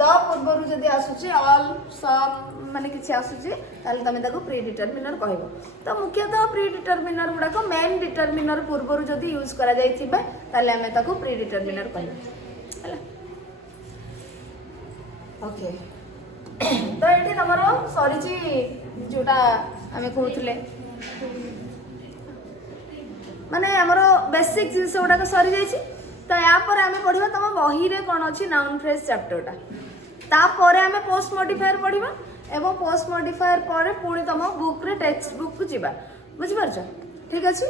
द पूर्वरु जदि आसुची ऑल सम माने किछि आसुची ताले तमे ताको प्री डिटरमिनर कहबो तो मुख्यतः प्री डिटरमिनर गुडा को मेन डिटरमिनर पूर्वरु जदि यूज करा जाइथिबे ताले हमें ताको प्री डिटरमिनर कहबो हैला ओके तो एठी तमरो सरीची जोटा आमे कहउथले माने हमरो बेसिक जिंस गुडा सरी जाइछि तो या पर आमे पढिबा तम बही रे कोन अछि नाउन फ्रेज चैप्टरटा ता परे आमे पोस्ट मॉडिफायर पढिबा एवं पोस्ट मॉडिफायर परे पुणी तम बुक रे टेक्स्ट बुक को जिबा बुझि परछ ठीक अछि।